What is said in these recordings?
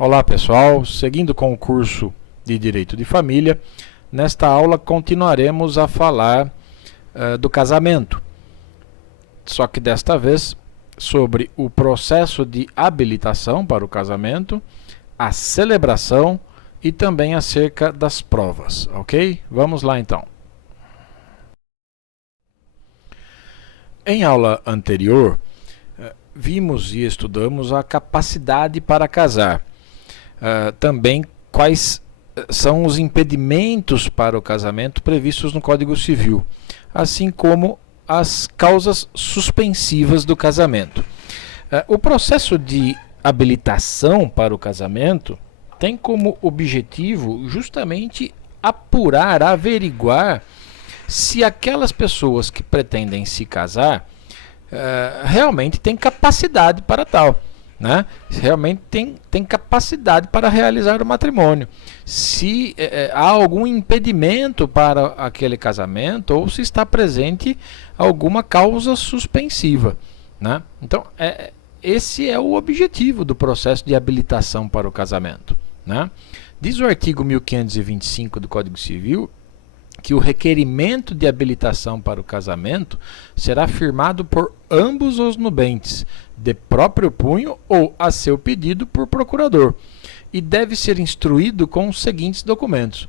Olá pessoal, seguindo com o curso de Direito de Família, nesta aula continuaremos a falar do casamento, só que desta vez sobre o processo de habilitação para o casamento, a celebração e também acerca das provas, ok? Vamos lá então. Em aula anterior, vimos e estudamos a capacidade para casar. Também quais são os impedimentos para o casamento previstos no Código Civil, assim como as causas suspensivas do casamento. O processo de habilitação para o casamento tem como objetivo justamente apurar, averiguar se aquelas pessoas que pretendem se casar realmente têm capacidade para tal. Né? Realmente tem capacidade para realizar o matrimônio. Se há algum impedimento para aquele casamento ou se está presente alguma causa suspensiva. Né? Então, esse é o objetivo do processo de habilitação para o casamento. Né? Diz o artigo 1525 do Código Civil que o requerimento de habilitação para o casamento será firmado por ambos os nubentes, de próprio punho ou a seu pedido por procurador, e deve ser instruído com os seguintes documentos.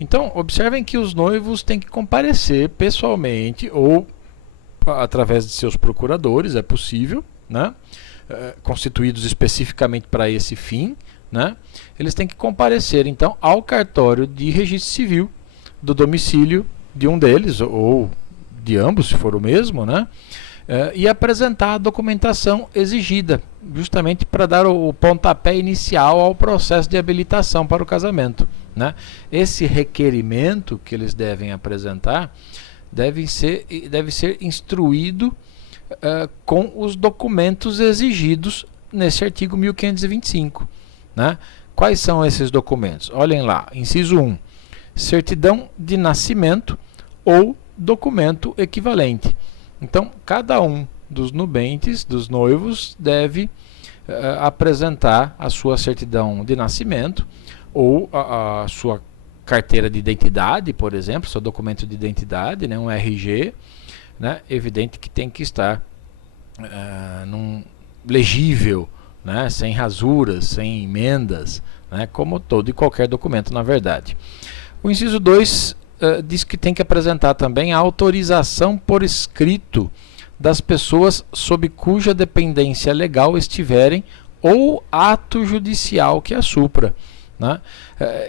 Então, observem que os noivos têm que comparecer pessoalmente ou através de seus procuradores, é possível, né? Constituídos especificamente para esse fim, né? Eles têm que comparecer, então, ao cartório de registro civil do domicílio de um deles, ou de ambos, se for o mesmo, né? E apresentar a documentação exigida, justamente para dar o pontapé inicial ao processo de habilitação para o casamento. Né? Esse requerimento que eles devem apresentar deve ser instruído com os documentos exigidos nesse artigo 1525. Né? Quais são esses documentos? Olhem lá, inciso 1. Certidão de nascimento ou documento equivalente. Então, cada um dos nubentes, dos noivos, deve apresentar a sua certidão de nascimento ou a sua carteira de identidade, por exemplo, seu documento de identidade, né, um RG, né, evidente que tem que estar legível, né, sem rasuras, sem emendas, né, como todo e qualquer documento, na verdade. O inciso 2 diz que tem que apresentar também a autorização por escrito das pessoas sob cuja dependência legal estiverem ou ato judicial que a supra. Né?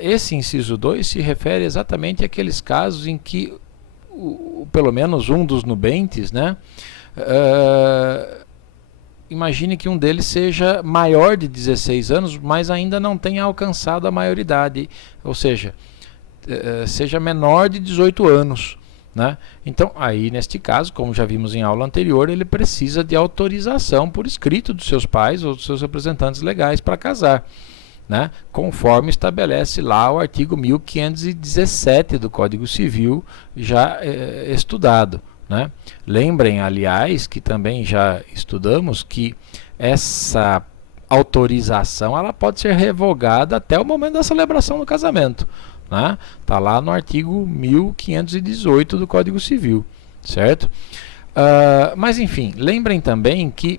Esse inciso 2 se refere exatamente àqueles casos em que pelo menos um dos nubentes, né, imagine que um deles seja maior de 16 anos, mas ainda não tenha alcançado a maioridade, ou seja, seja menor de 18 anos. Né? Então, aí neste caso, como já vimos em aula anterior, ele precisa de autorização por escrito dos seus pais ou dos seus representantes legais para casar, né? Conforme estabelece lá o artigo 1517 do Código Civil, já estudado. Né? Lembrem, aliás, que também já estudamos que essa autorização ela pode ser revogada até o momento da celebração do casamento. Está lá no artigo 1518 do Código Civil, certo? Mas enfim, lembrem também que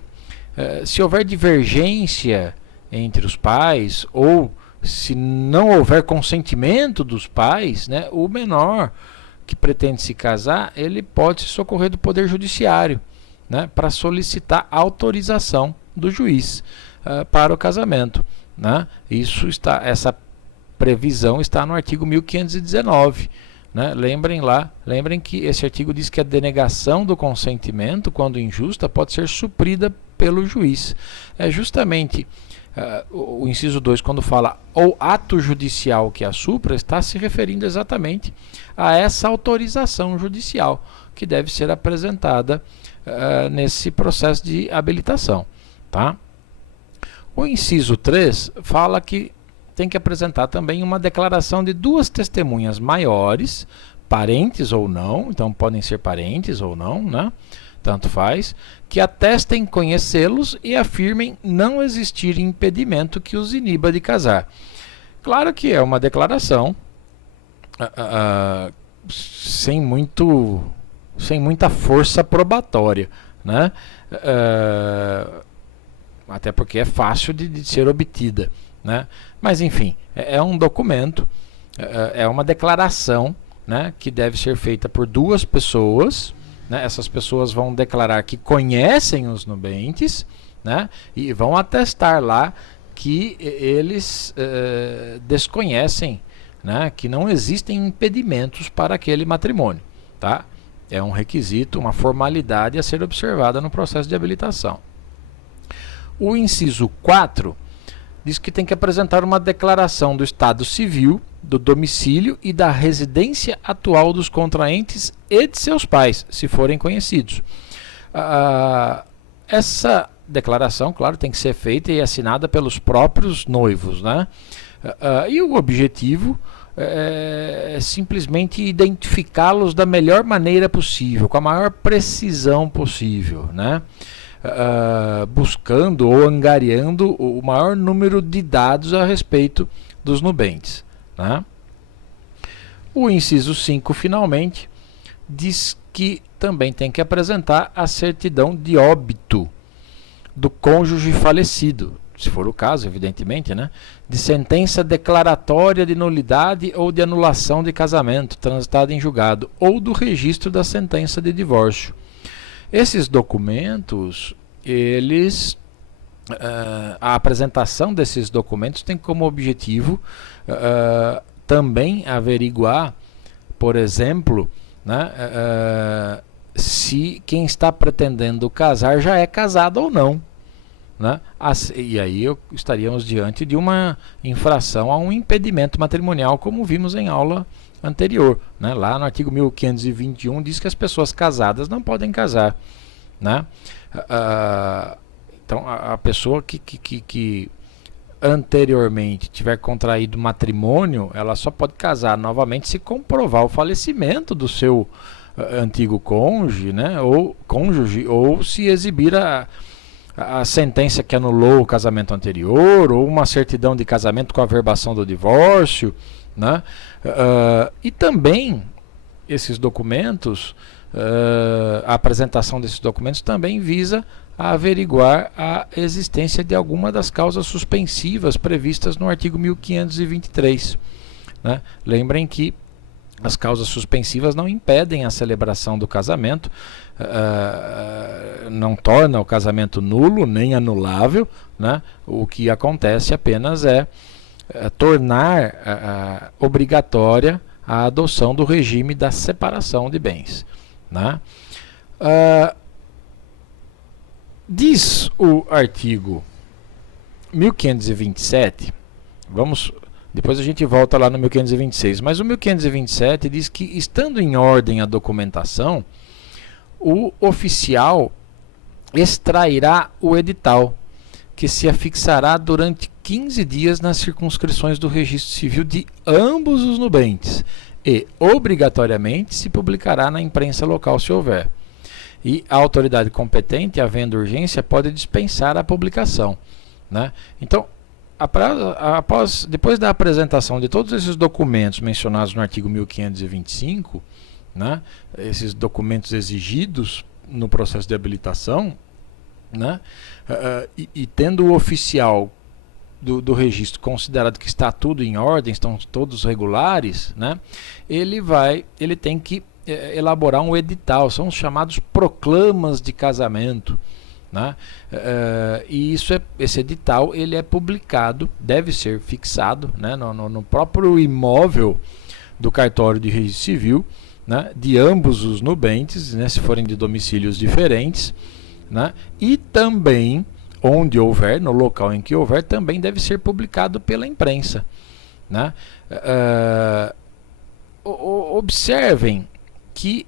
se houver divergência entre os pais ou se não houver consentimento dos pais, né, o menor que pretende se casar, ele pode se socorrer do Poder Judiciário, né, para solicitar autorização do juiz para o casamento. Né? Essa previsão está no artigo 1519. Né? Lembrem que esse artigo diz que a denegação do consentimento, quando injusta, pode ser suprida pelo juiz. É justamente o inciso 2, quando fala ou ato judicial que a supra, está se referindo exatamente a essa autorização judicial que deve ser apresentada nesse processo de habilitação. Tá? O inciso 3 fala que tem que apresentar também uma declaração de duas testemunhas maiores, parentes ou não, então podem ser parentes ou não, né? tanto faz, que atestem conhecê-los e afirmem não existir impedimento que os iniba de casar. Claro que é uma declaração sem muita força probatória, né? Até porque é fácil de ser obtida, né? Mas enfim, é um documento, é uma declaração, né, que deve ser feita por duas pessoas, né? Essas pessoas vão declarar que conhecem os nubentes, né, e vão atestar lá que eles desconhecem, né, que não existem impedimentos para aquele matrimônio, tá? É um requisito, uma formalidade a ser observada no processo de habilitação. O inciso 4 diz que tem que apresentar uma declaração do estado civil, do domicílio e da residência atual dos contraentes e de seus pais, se forem conhecidos. Essa declaração, claro, tem que ser feita e assinada pelos próprios noivos, né? E o objetivo é simplesmente identificá-los da melhor maneira possível, com a maior precisão possível, né? Buscando ou angariando o maior número de dados a respeito dos nubentes, né? O inciso 5, finalmente, diz que também tem que apresentar a certidão de óbito do cônjuge falecido, se for o caso, evidentemente, né? De sentença declaratória de nulidade ou de anulação de casamento transitado em julgado, ou do registro da sentença de divórcio. Esses documentos, a apresentação desses documentos tem como objetivo também averiguar, por exemplo, né, se quem está pretendendo casar já é casado ou não, né? E aí estaríamos diante de uma infração a um impedimento matrimonial, como vimos em aula anterior, né? Lá no artigo 1521 diz que as pessoas casadas não podem casar, né? Então a pessoa que anteriormente tiver contraído matrimônio, ela só pode casar novamente se comprovar o falecimento do seu antigo cônjuge, né? Ou se exibir a sentença que anulou o casamento anterior, ou uma certidão de casamento com a averbação do divórcio, né? E também esses documentos, a apresentação desses documentos também visa a averiguar a existência de alguma das causas suspensivas previstas no artigo 1523, né? Lembrem que as causas suspensivas não impedem a celebração do casamento, não torna o casamento nulo nem anulável, né? O que acontece apenas é tornar obrigatória a adoção do regime da separação de bens, né? Diz o artigo 1527, depois a gente volta lá no 1526, mas o 1527 diz que, estando em ordem a documentação, o oficial extrairá o edital, que se afixará durante 15 dias nas circunscrições do registro civil de ambos os nubentes e, obrigatoriamente, se publicará na imprensa local se houver. E a autoridade competente, havendo urgência, pode dispensar a publicação, né? Então, depois da apresentação de todos esses documentos mencionados no artigo 1525, né, esses documentos exigidos no processo de habilitação, né, e tendo o oficial do registro considerado que está tudo em ordem, estão todos regulares, né, ele tem que elaborar um edital, são os chamados proclamas de casamento, né? E esse edital ele é publicado, deve ser fixado, né, no próprio imóvel do cartório de registro civil, né, de ambos os nubentes, né, se forem de domicílios diferentes, né, e também, onde houver, no local em que houver, também deve ser publicado pela imprensa, né? Observem que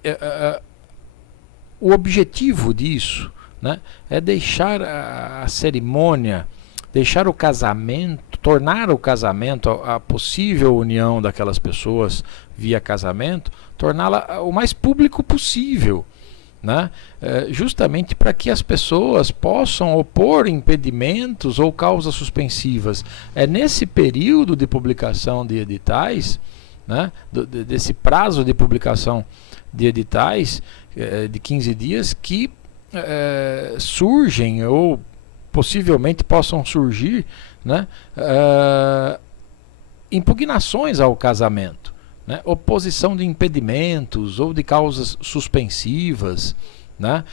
o objetivo disso, né, é deixar a cerimônia, deixar o casamento, tornar o casamento, a possível união daquelas pessoas via casamento, torná-la o mais público possível, né, justamente para que as pessoas possam opor impedimentos ou causas suspensivas. É nesse período de publicação de editais, né, desse prazo de publicação de editais de 15 dias, que surgem ou possivelmente possam surgir, né, impugnações ao casamento, né, oposição de impedimentos ou de causas suspensivas, né.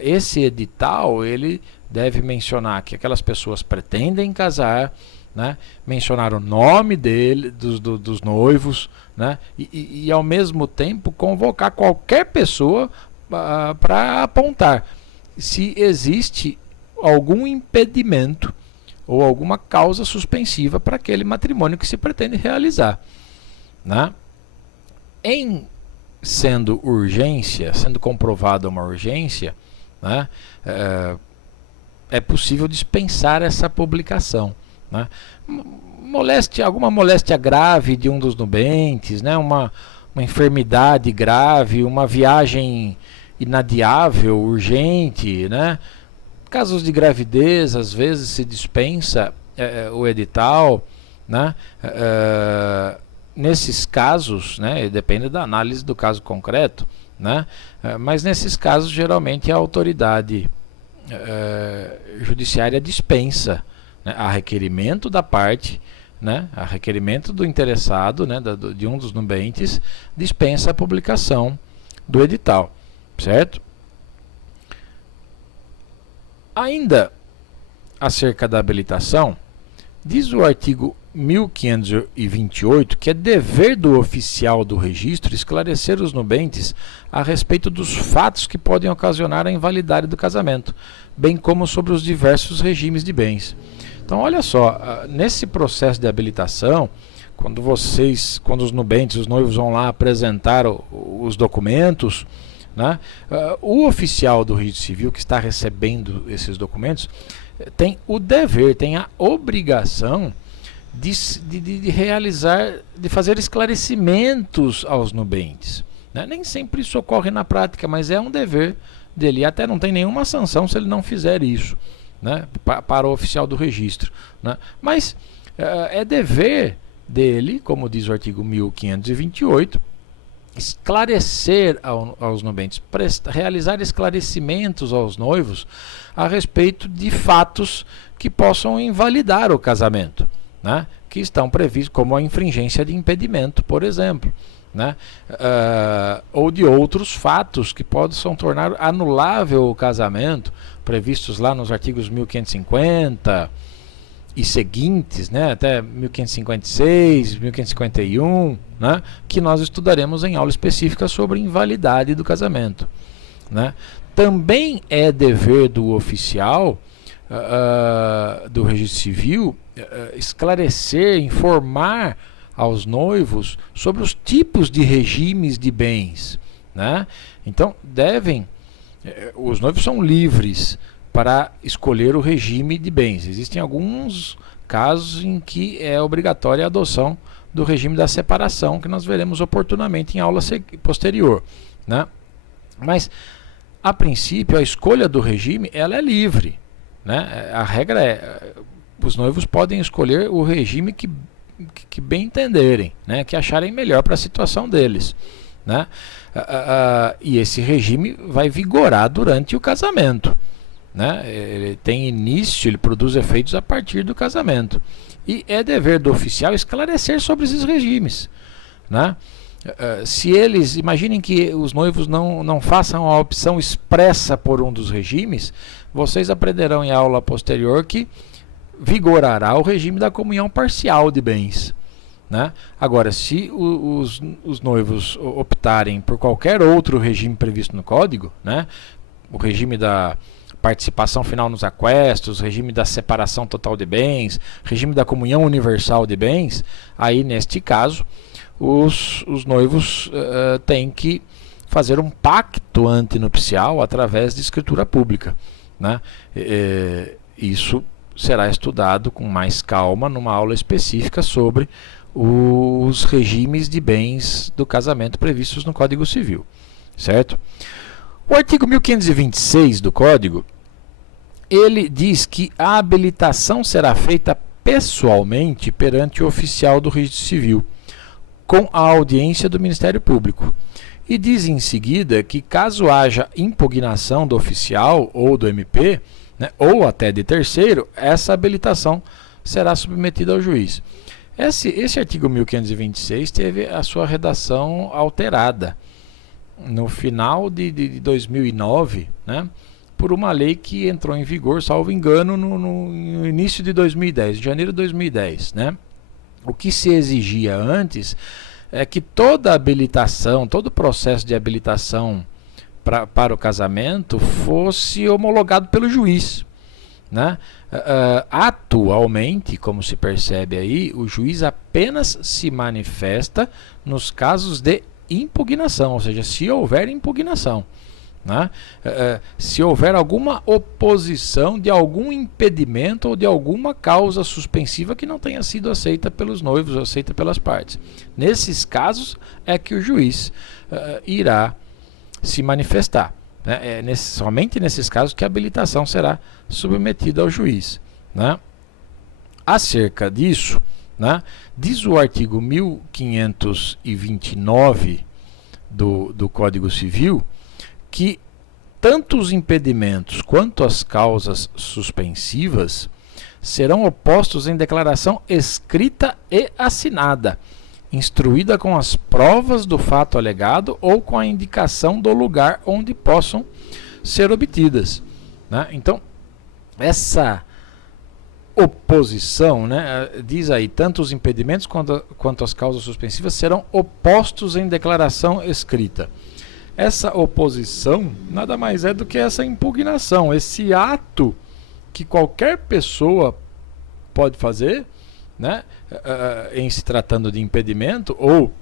Esse edital ele deve mencionar que aquelas pessoas pretendem casar, né, mencionar o nome dos noivos, né, e ao mesmo tempo convocar qualquer pessoa para apontar se existe algum impedimento ou alguma causa suspensiva para aquele matrimônio que se pretende realizar, né? Em sendo urgência, sendo comprovada uma urgência, né, é possível dispensar essa publicação, né? Alguma moléstia grave de um dos nubentes, né, uma enfermidade grave, uma viagem inadiável, urgente, né? Casos de gravidez, às vezes se dispensa o edital, né? Nesses casos, né, depende da análise do caso concreto, né? Mas nesses casos, geralmente a autoridade judiciária dispensa, né, a requerimento da parte, né, a requerimento do interessado, né, de um dos nubentes, dispensa a publicação do edital, certo? Ainda acerca da habilitação, diz o artigo 1528 que é dever do oficial do registro esclarecer os nubentes a respeito dos fatos que podem ocasionar a invalidade do casamento, bem como sobre os diversos regimes de bens. Então, olha só, nesse processo de habilitação, quando os nubentes, os noivos vão lá apresentar os documentos, né, o oficial do registro civil que está recebendo esses documentos tem o dever, tem a obrigação de realizar, de fazer esclarecimentos aos nubentes, né? Nem sempre isso ocorre na prática, mas é um dever dele, e até não tem nenhuma sanção se ele não fizer isso, né, para o oficial do registro, né? Mas é dever dele, como diz o artigo 1528, esclarecer aos nubentes, realizar esclarecimentos aos noivos a respeito de fatos que possam invalidar o casamento, né, que estão previstos, como a infringência de impedimento, por exemplo, né, ou de outros fatos que possam tornar anulável o casamento, previstos lá nos artigos 1550 e seguintes, né, até 1556, 1551, né, que nós estudaremos em aula específica sobre invalidade do casamento, né. Também é dever do oficial do registro civil esclarecer, informar aos noivos sobre os tipos de regimes de bens, né. Então os noivos são livres para escolher o regime de bens. Existem alguns casos em que é obrigatória a adoção do regime da separação, que nós veremos oportunamente em aula posterior, né? Mas, a princípio, a escolha do regime ela é livre, né? A regra é, os noivos podem escolher o regime que bem entenderem, né? Que acharem melhor para a situação deles, né? E esse regime vai vigorar durante o casamento, né? Ele tem início, ele produz efeitos a partir do casamento, e é dever do oficial esclarecer sobre esses regimes, né? Se eles, imaginem que os noivos não façam a opção expressa por um dos regimes, vocês aprenderão em aula posterior que vigorará o regime da comunhão parcial de bens, né? Agora, se os noivos optarem por qualquer outro regime previsto no Código, né? O regime da participação final nos aquestos, regime da separação total de bens, regime da comunhão universal de bens, aí neste caso os noivos têm que fazer um pacto antinupcial através de escritura pública, né? Isso será estudado com mais calma numa aula específica sobre os regimes de bens do casamento previstos no Código Civil, certo? O artigo 1526 do Código, ele diz que a habilitação será feita pessoalmente perante o oficial do registro civil, com a audiência do Ministério Público. E diz em seguida que caso haja impugnação do oficial ou do MP, né, ou até de terceiro, essa habilitação será submetida ao juiz. Esse artigo 1526 teve a sua redação alterada no final de 2009, né, por uma lei que entrou em vigor, salvo engano, no início de 2010, em janeiro de 2010. Né? O que se exigia antes é que toda habilitação, todo processo de habilitação para o casamento fosse homologado pelo juiz. Né? Atualmente, como se percebe aí, o juiz apenas se manifesta nos casos de impugnação, ou seja, se houver impugnação. Né? Se houver alguma oposição de algum impedimento ou de alguma causa suspensiva que não tenha sido aceita pelos noivos ou aceita pelas partes. Nesses casos é que o juiz irá se manifestar. Né? Somente nesses casos que a habilitação será submetida ao juiz. Né? Acerca disso, né, diz o artigo 1529 do Código Civil que tanto os impedimentos quanto as causas suspensivas serão opostos em declaração escrita e assinada, instruída com as provas do fato alegado ou com a indicação do lugar onde possam ser obtidas. Né? Então, essa oposição, né, diz aí, tanto os impedimentos quanto as causas suspensivas serão opostos em declaração escrita. Essa oposição nada mais é do que essa impugnação, esse ato que qualquer pessoa pode fazer, né, em se tratando de impedimento ou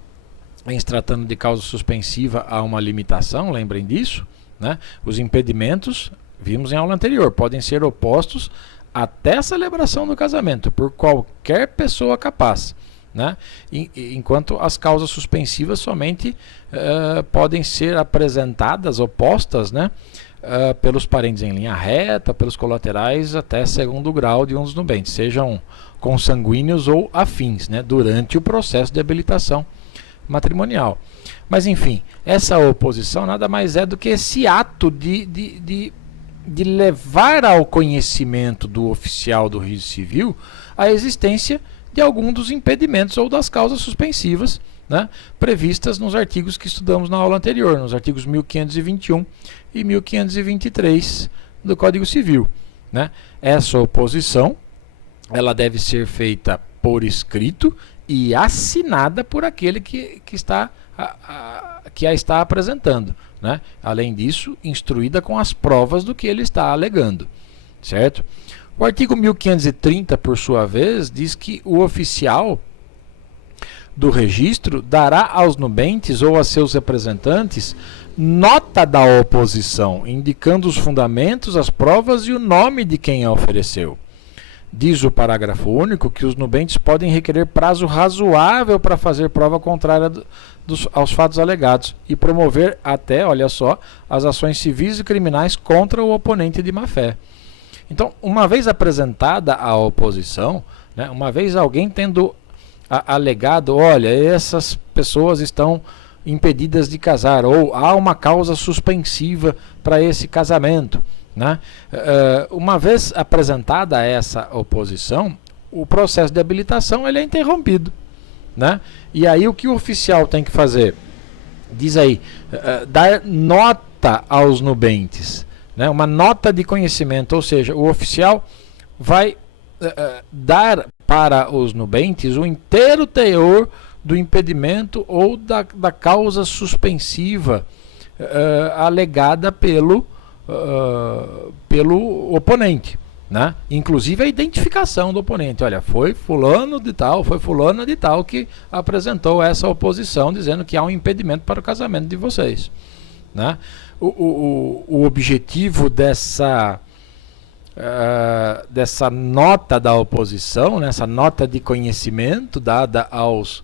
em se tratando de causa suspensiva a uma limitação, lembrem disso. Né? Os impedimentos, vimos em aula anterior, podem ser opostos até a celebração do casamento por qualquer pessoa capaz. Né? Enquanto as causas suspensivas somente podem ser apresentadas, opostas, né, pelos parentes em linha reta, pelos colaterais até segundo grau de um dos nubentes, sejam consanguíneos ou afins, né, durante o processo de habilitação matrimonial. Mas enfim, essa oposição nada mais é do que esse ato de levar ao conhecimento do oficial do registro civil a existência de algum dos impedimentos ou das causas suspensivas, né, previstas nos artigos que estudamos na aula anterior, nos artigos 1521 e 1523 do Código Civil. Né? Essa oposição ela deve ser feita por escrito e assinada por aquele que a está apresentando. Né? Além disso, instruída com as provas do que ele está alegando. Certo? O artigo 1530, por sua vez, diz que o oficial do registro dará aos nubentes ou a seus representantes nota da oposição, indicando os fundamentos, as provas e o nome de quem a ofereceu. Diz o parágrafo único que os nubentes podem requerer prazo razoável para fazer prova contrária aos fatos alegados e promover até, olha só, as ações civis e criminais contra o oponente de má-fé. Então, uma vez apresentada a oposição, né, uma vez alguém tendo alegado, olha, essas pessoas estão impedidas de casar, ou há uma causa suspensiva para esse casamento, né? Uma vez apresentada essa oposição, o processo de habilitação ele é interrompido. Né? E aí o que o oficial tem que fazer? Diz aí, dar nota aos nubentes. Né, uma nota de conhecimento, ou seja, o oficial vai dar para os nubentes o inteiro teor do impedimento ou da causa suspensiva alegada pelo oponente. Né? Inclusive a identificação do oponente. Olha, foi fulano de tal, foi fulana de tal que apresentou essa oposição dizendo que há um impedimento para o casamento de vocês. Né? O objetivo dessa nota da oposição, né, essa nota de conhecimento dada aos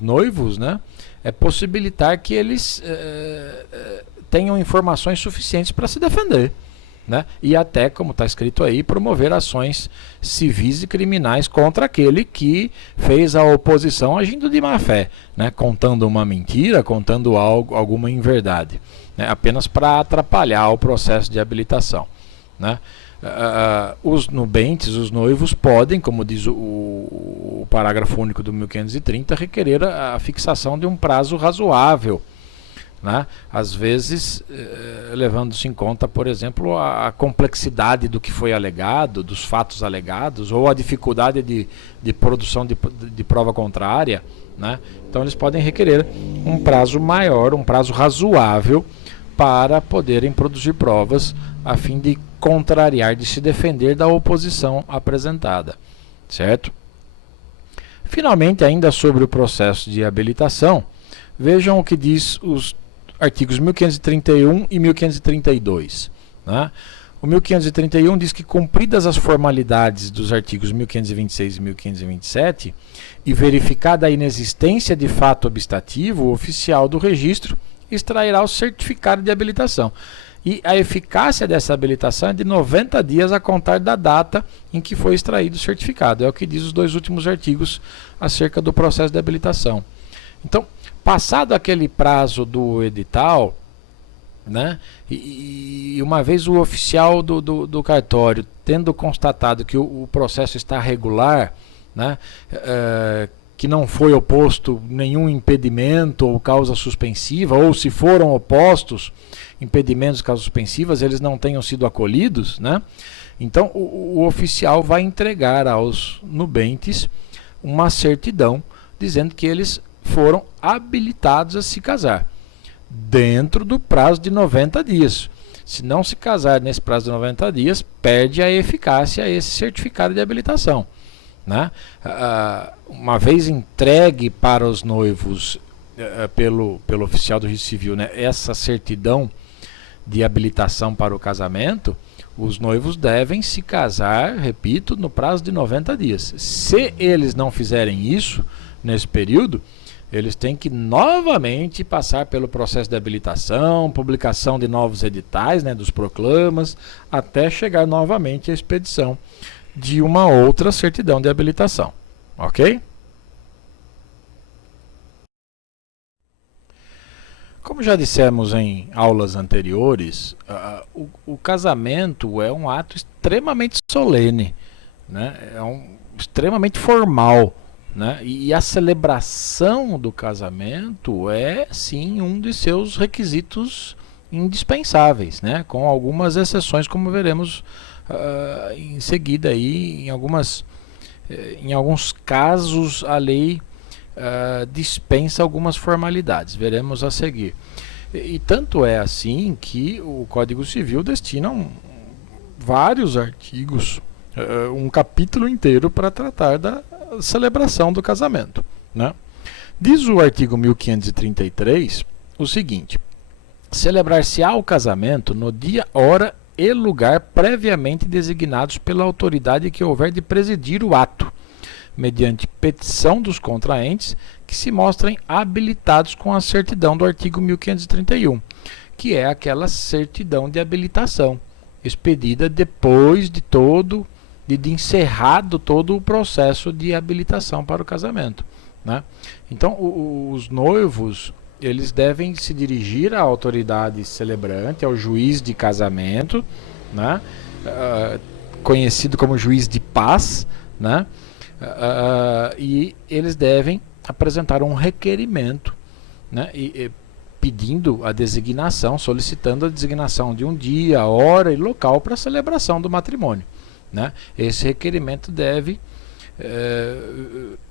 noivos, né, é possibilitar que eles tenham informações suficientes para se defender, né? E até, como está escrito aí, promover ações civis e criminais contra aquele que fez a oposição agindo de má fé, né? Contando uma mentira, contando alguma inverdade, né? Apenas para atrapalhar o processo de habilitação, né? Os nubentes, os noivos, podem, como diz o parágrafo único do 1530, requerer a fixação de um prazo razoável, né? Às vezes, levando-se em conta, por exemplo, a complexidade do que foi alegado, dos fatos alegados, ou a dificuldade de produção de prova contrária, né? Então, eles podem requerer um prazo maior, um prazo razoável, para poderem produzir provas a fim de contrariar, de se defender da oposição apresentada, certo? Finalmente, ainda sobre o processo de habilitação, vejam o que diz os artigos 1531 e 1532, né? O 1531 diz que, cumpridas as formalidades dos artigos 1526 e 1527 e verificada a inexistência de fato obstativo, o oficial do registro extrairá o certificado de habilitação. E a eficácia dessa habilitação é de 90 dias a contar da data em que foi extraído o certificado. É o que diz os dois últimos artigos acerca do processo de habilitação. Então, passado aquele prazo do edital, né, e uma vez o oficial do cartório tendo constatado que o processo está regular, né, que não foi oposto nenhum impedimento ou causa suspensiva, ou se foram opostos impedimentos e causas suspensivas, eles não tenham sido acolhidos, né? Então o oficial vai entregar aos nubentes uma certidão dizendo que eles foram habilitados a se casar dentro do prazo de 90 dias. Se não se casar nesse prazo de 90 dias, perde a eficácia esse certificado de habilitação, né? Uma vez entregue para os noivos pelo oficial do registro civil, né, essa certidão de habilitação para o casamento, os noivos devem se casar, repito, no prazo de 90 dias. Se eles não fizerem isso nesse período, eles têm que novamente passar pelo processo de habilitação, publicação de novos editais, né, dos proclamas, até chegar novamente à expedição de uma outra certidão de habilitação. Ok? Como já dissemos em aulas anteriores, o casamento é um ato extremamente solene, né? Extremamente formal, né? E a celebração do casamento é, sim, um de seus requisitos indispensáveis, né? Com algumas exceções, como veremos em seguida aí, em alguns casos a lei dispensa algumas formalidades, veremos a seguir. E tanto é assim que o Código Civil destina vários artigos, um capítulo inteiro para tratar da celebração do casamento, né? Diz o artigo 1533 o seguinte: celebrar-se-á o casamento no dia, hora e lugar previamente designados pela autoridade que houver de presidir o ato, mediante petição dos contraentes que se mostrem habilitados com a certidão do artigo 1531, que é aquela certidão de habilitação, expedida depois de encerrado todo o processo de habilitação para o casamento, né? Então, os noivos, eles devem se dirigir à autoridade celebrante, ao juiz de casamento, né? Conhecido como juiz de paz, né? E eles devem apresentar um requerimento, né, pedindo a designação, solicitando a designação de um dia, hora e local para a celebração do matrimônio, né? Esse requerimento deve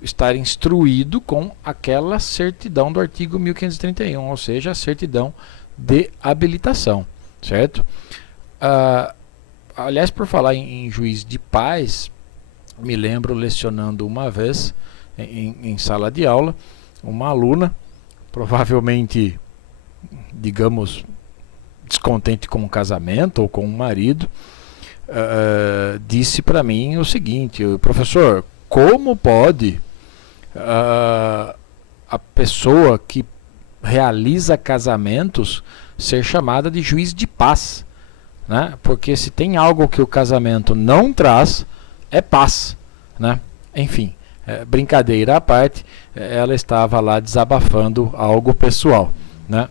estar instruído com aquela certidão do artigo 1531, ou seja, a certidão de habilitação, certo? Aliás, por falar em juiz de paz, me lembro lecionando uma vez em sala de aula, uma aluna, provavelmente, digamos, descontente com o casamento ou com o marido, disse para mim o seguinte: professor, como pode a pessoa que realiza casamentos ser chamada de juiz de paz, né? Porque se tem algo que o casamento não traz, é paz, né? Enfim, brincadeira à parte, ela estava lá desabafando algo pessoal, né?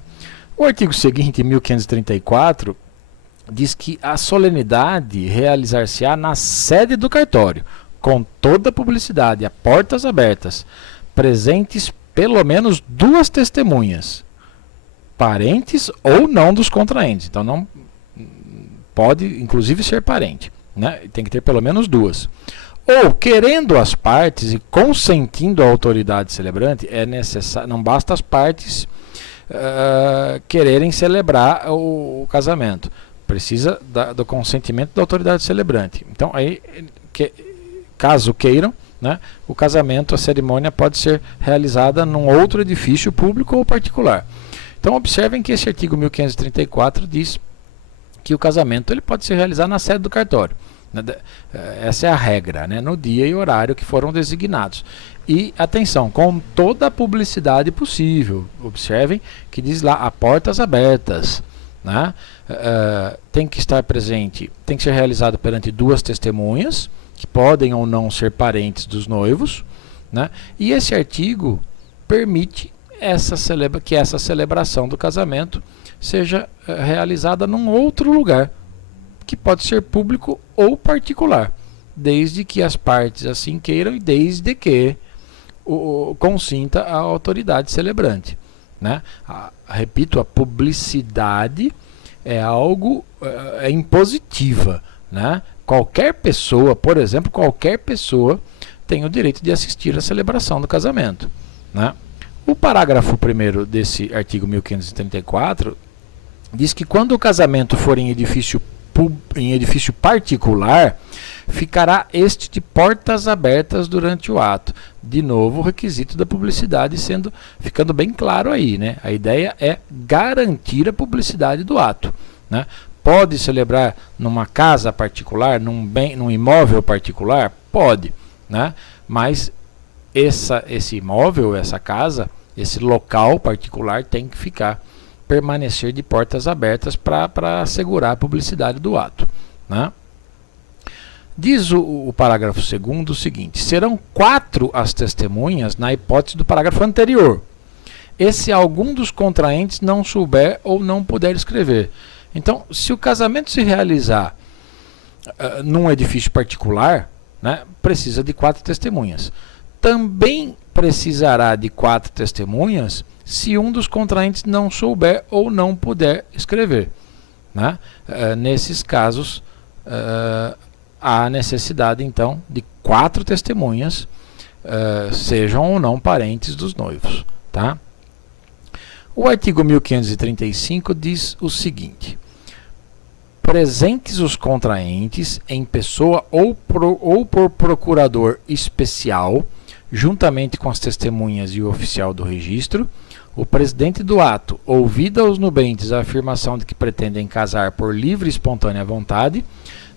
O artigo seguinte, 1534, diz que a solenidade realizar-se-á na sede do cartório, com toda a publicidade, a portas abertas, presentes pelo menos 2 testemunhas, parentes ou não dos contraentes. Então não pode, inclusive, ser parente, né? Tem que ter pelo menos 2. Ou, querendo as partes e consentindo a autoridade celebrante, é necessário, não basta as partes quererem celebrar o casamento. Precisa do consentimento da autoridade celebrante. Então, aí, caso queiram, né, o casamento, a cerimônia pode ser realizada num outro edifício público ou particular. Então, observem que esse artigo 1534 diz que o casamento ele pode ser realizado na sede do cartório. Essa é a regra, né, no dia e horário que foram designados. E, atenção, com toda a publicidade possível. Observem que diz lá, a portas abertas. Né? Tem que estar presente, tem que ser realizado perante 2 testemunhas, que podem ou não ser parentes dos noivos, né? E esse artigo permite que essa celebração do casamento seja realizada num outro lugar, que pode ser público ou particular, desde que as partes assim queiram e desde que consinta a autoridade celebrante, né? Repito, a publicidade é algo impositiva, né? Qualquer pessoa, por exemplo, qualquer pessoa tem o direito de assistir à celebração do casamento, né? O parágrafo 1º desse artigo 1534 diz que quando o casamento for em edifício particular, ficará este de portas abertas durante o ato. De novo, o requisito da publicidade ficando bem claro aí, né? A ideia é garantir a publicidade do ato, né? Pode celebrar numa casa particular, num imóvel particular? Pode, né? Mas esse imóvel, essa casa, esse local particular tem que permanecer de portas abertas para assegurar a publicidade do ato, né? Diz o parágrafo 2º o seguinte: serão 4 as testemunhas na hipótese do parágrafo anterior, e se algum dos contraentes não souber ou não puder escrever. Então, se o casamento se realizar num edifício particular, né, precisa de 4 testemunhas. Também precisará de 4 testemunhas se um dos contraentes não souber ou não puder escrever, né? Nesses casos, há necessidade, então, de 4 testemunhas, sejam ou não parentes dos noivos, tá? O artigo 1535 diz o seguinte: presentes os contraentes em pessoa ou por procurador especial, juntamente com as testemunhas e o oficial do registro, o presidente do ato, ouvida aos nubentes a afirmação de que pretendem casar por livre e espontânea vontade,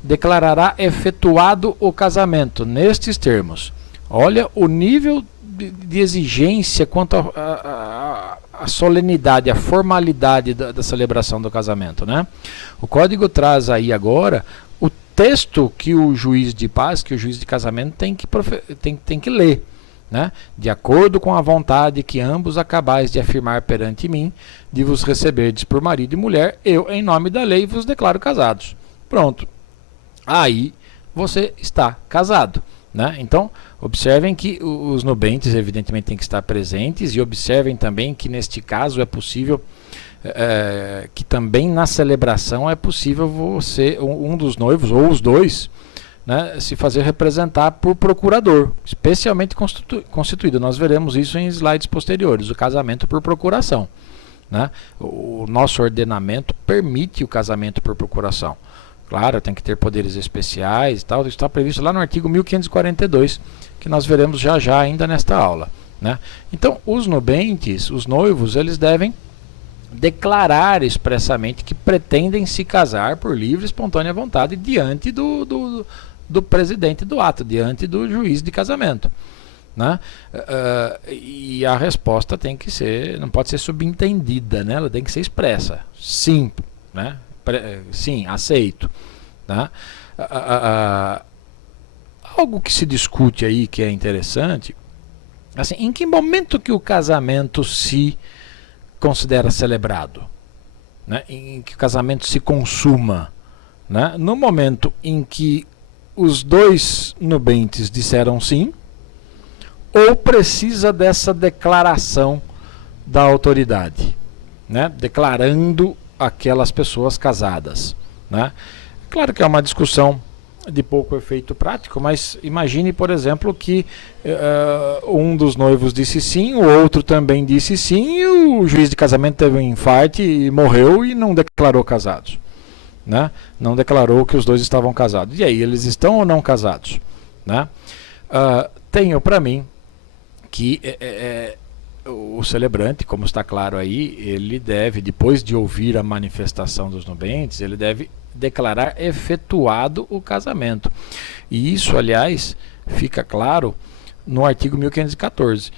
declarará efetuado o casamento nestes termos. Olha o nível de exigência quanto a solenidade, a formalidade da celebração do casamento, né? O código traz aí agora o texto que o juiz de paz, que o juiz de casamento tem que ler, né? De acordo com a vontade que ambos acabais de afirmar perante mim, de vos receberdes por marido e mulher, eu, em nome da lei, vos declaro casados. Pronto. Aí você está casado, né? Então, observem que os nubentes, evidentemente, têm que estar presentes, e observem também que, neste caso, é possível, que também na celebração é possível um dos noivos, ou os dois, né, se fazer representar por procurador, especialmente constituído. Nós veremos isso em slides posteriores, o casamento por procuração, né? O nosso ordenamento permite o casamento por procuração. Claro, tem que ter poderes especiais e tal, isso está previsto lá no artigo 1542, que nós veremos já ainda nesta aula, né? Então, os nubentes, os noivos, eles devem declarar expressamente que pretendem se casar por livre e espontânea vontade diante do presidente do ato, diante do juiz de casamento. né? E a resposta tem que ser, não pode ser subentendida, né? Ela tem que ser expressa. Sim, né? Sim, aceito. Tá? Algo que se discute aí que é interessante, assim, em que momento que o casamento se considera celebrado? Né? Em que o casamento se consuma? Né? No momento em que os dois nubentes disseram sim, ou precisa dessa declaração da autoridade, né? Declarando aquelas pessoas casadas, né? Claro que é uma discussão de pouco efeito prático, mas imagine, por exemplo, que um dos noivos disse sim, o outro também disse sim, e o juiz de casamento teve um infarto e morreu e não declarou casados, né? Não declarou que os dois estavam casados. E aí, eles estão ou não casados, né? Tenho para mim que o celebrante, como está claro aí, ele deve, depois de ouvir a manifestação dos nubentes, ele deve declarar efetuado o casamento. E isso, aliás, fica claro no artigo 1514.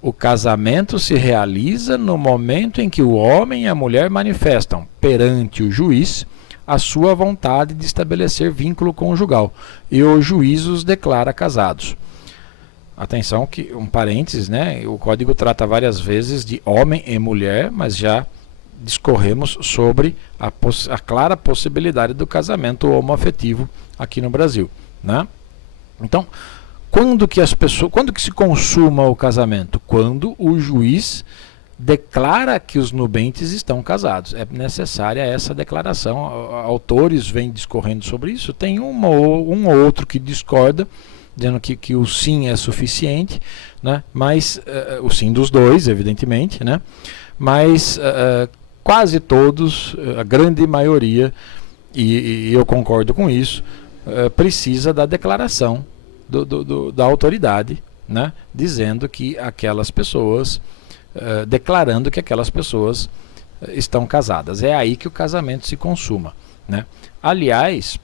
O casamento se realiza no momento em que o homem e a mulher manifestam perante o juiz a sua vontade de estabelecer vínculo conjugal e o juiz os declara casados. Atenção que, um parênteses, né, o código trata várias vezes de homem e mulher, mas já discorremos sobre a clara possibilidade do casamento homoafetivo aqui no Brasil, né? Então, quando que se consuma o casamento? Quando o juiz declara que os nubentes estão casados. É necessária essa declaração. Autores vêm discorrendo sobre isso. Tem um ou outro que discorda, dizendo que o sim é suficiente, né? Mas o sim dos dois, evidentemente, né? Mas quase todos, a grande maioria, e eu concordo com isso, precisa da declaração da autoridade, né? Dizendo que aquelas pessoas, declarando que aquelas pessoas estão casadas. É aí que o casamento se consuma, né? Aliás,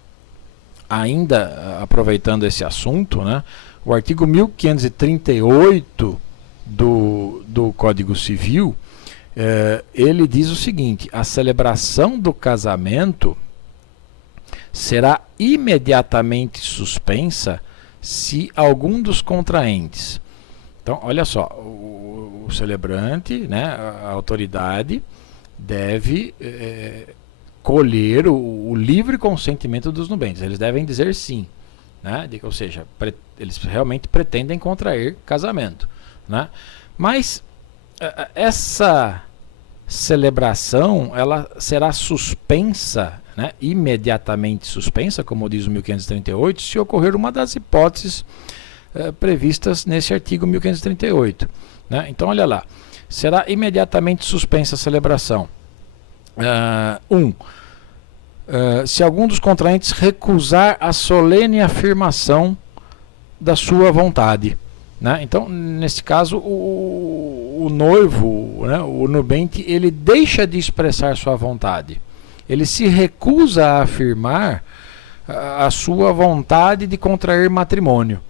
ainda aproveitando esse assunto, né, o artigo 1538 do Código Civil, ele diz o seguinte: a celebração do casamento será imediatamente suspensa se algum dos contraentes. Então, olha só, o celebrante, né, a autoridade, deve colher o livre consentimento dos nubentes. Eles devem dizer sim, né? Ou seja, eles realmente pretendem contrair casamento, né? Mas essa celebração, ela será suspensa, né? Imediatamente suspensa, como diz o 1538, se ocorrer uma das hipóteses previstas nesse artigo 1538, né? Então, olha lá, será imediatamente suspensa a celebração. Se algum dos contraentes recusar a solene afirmação da sua vontade, né? Então, nesse caso, o noivo, né, o nubente, ele deixa de expressar sua vontade. Ele se recusa a afirmar a sua vontade de contrair matrimônio,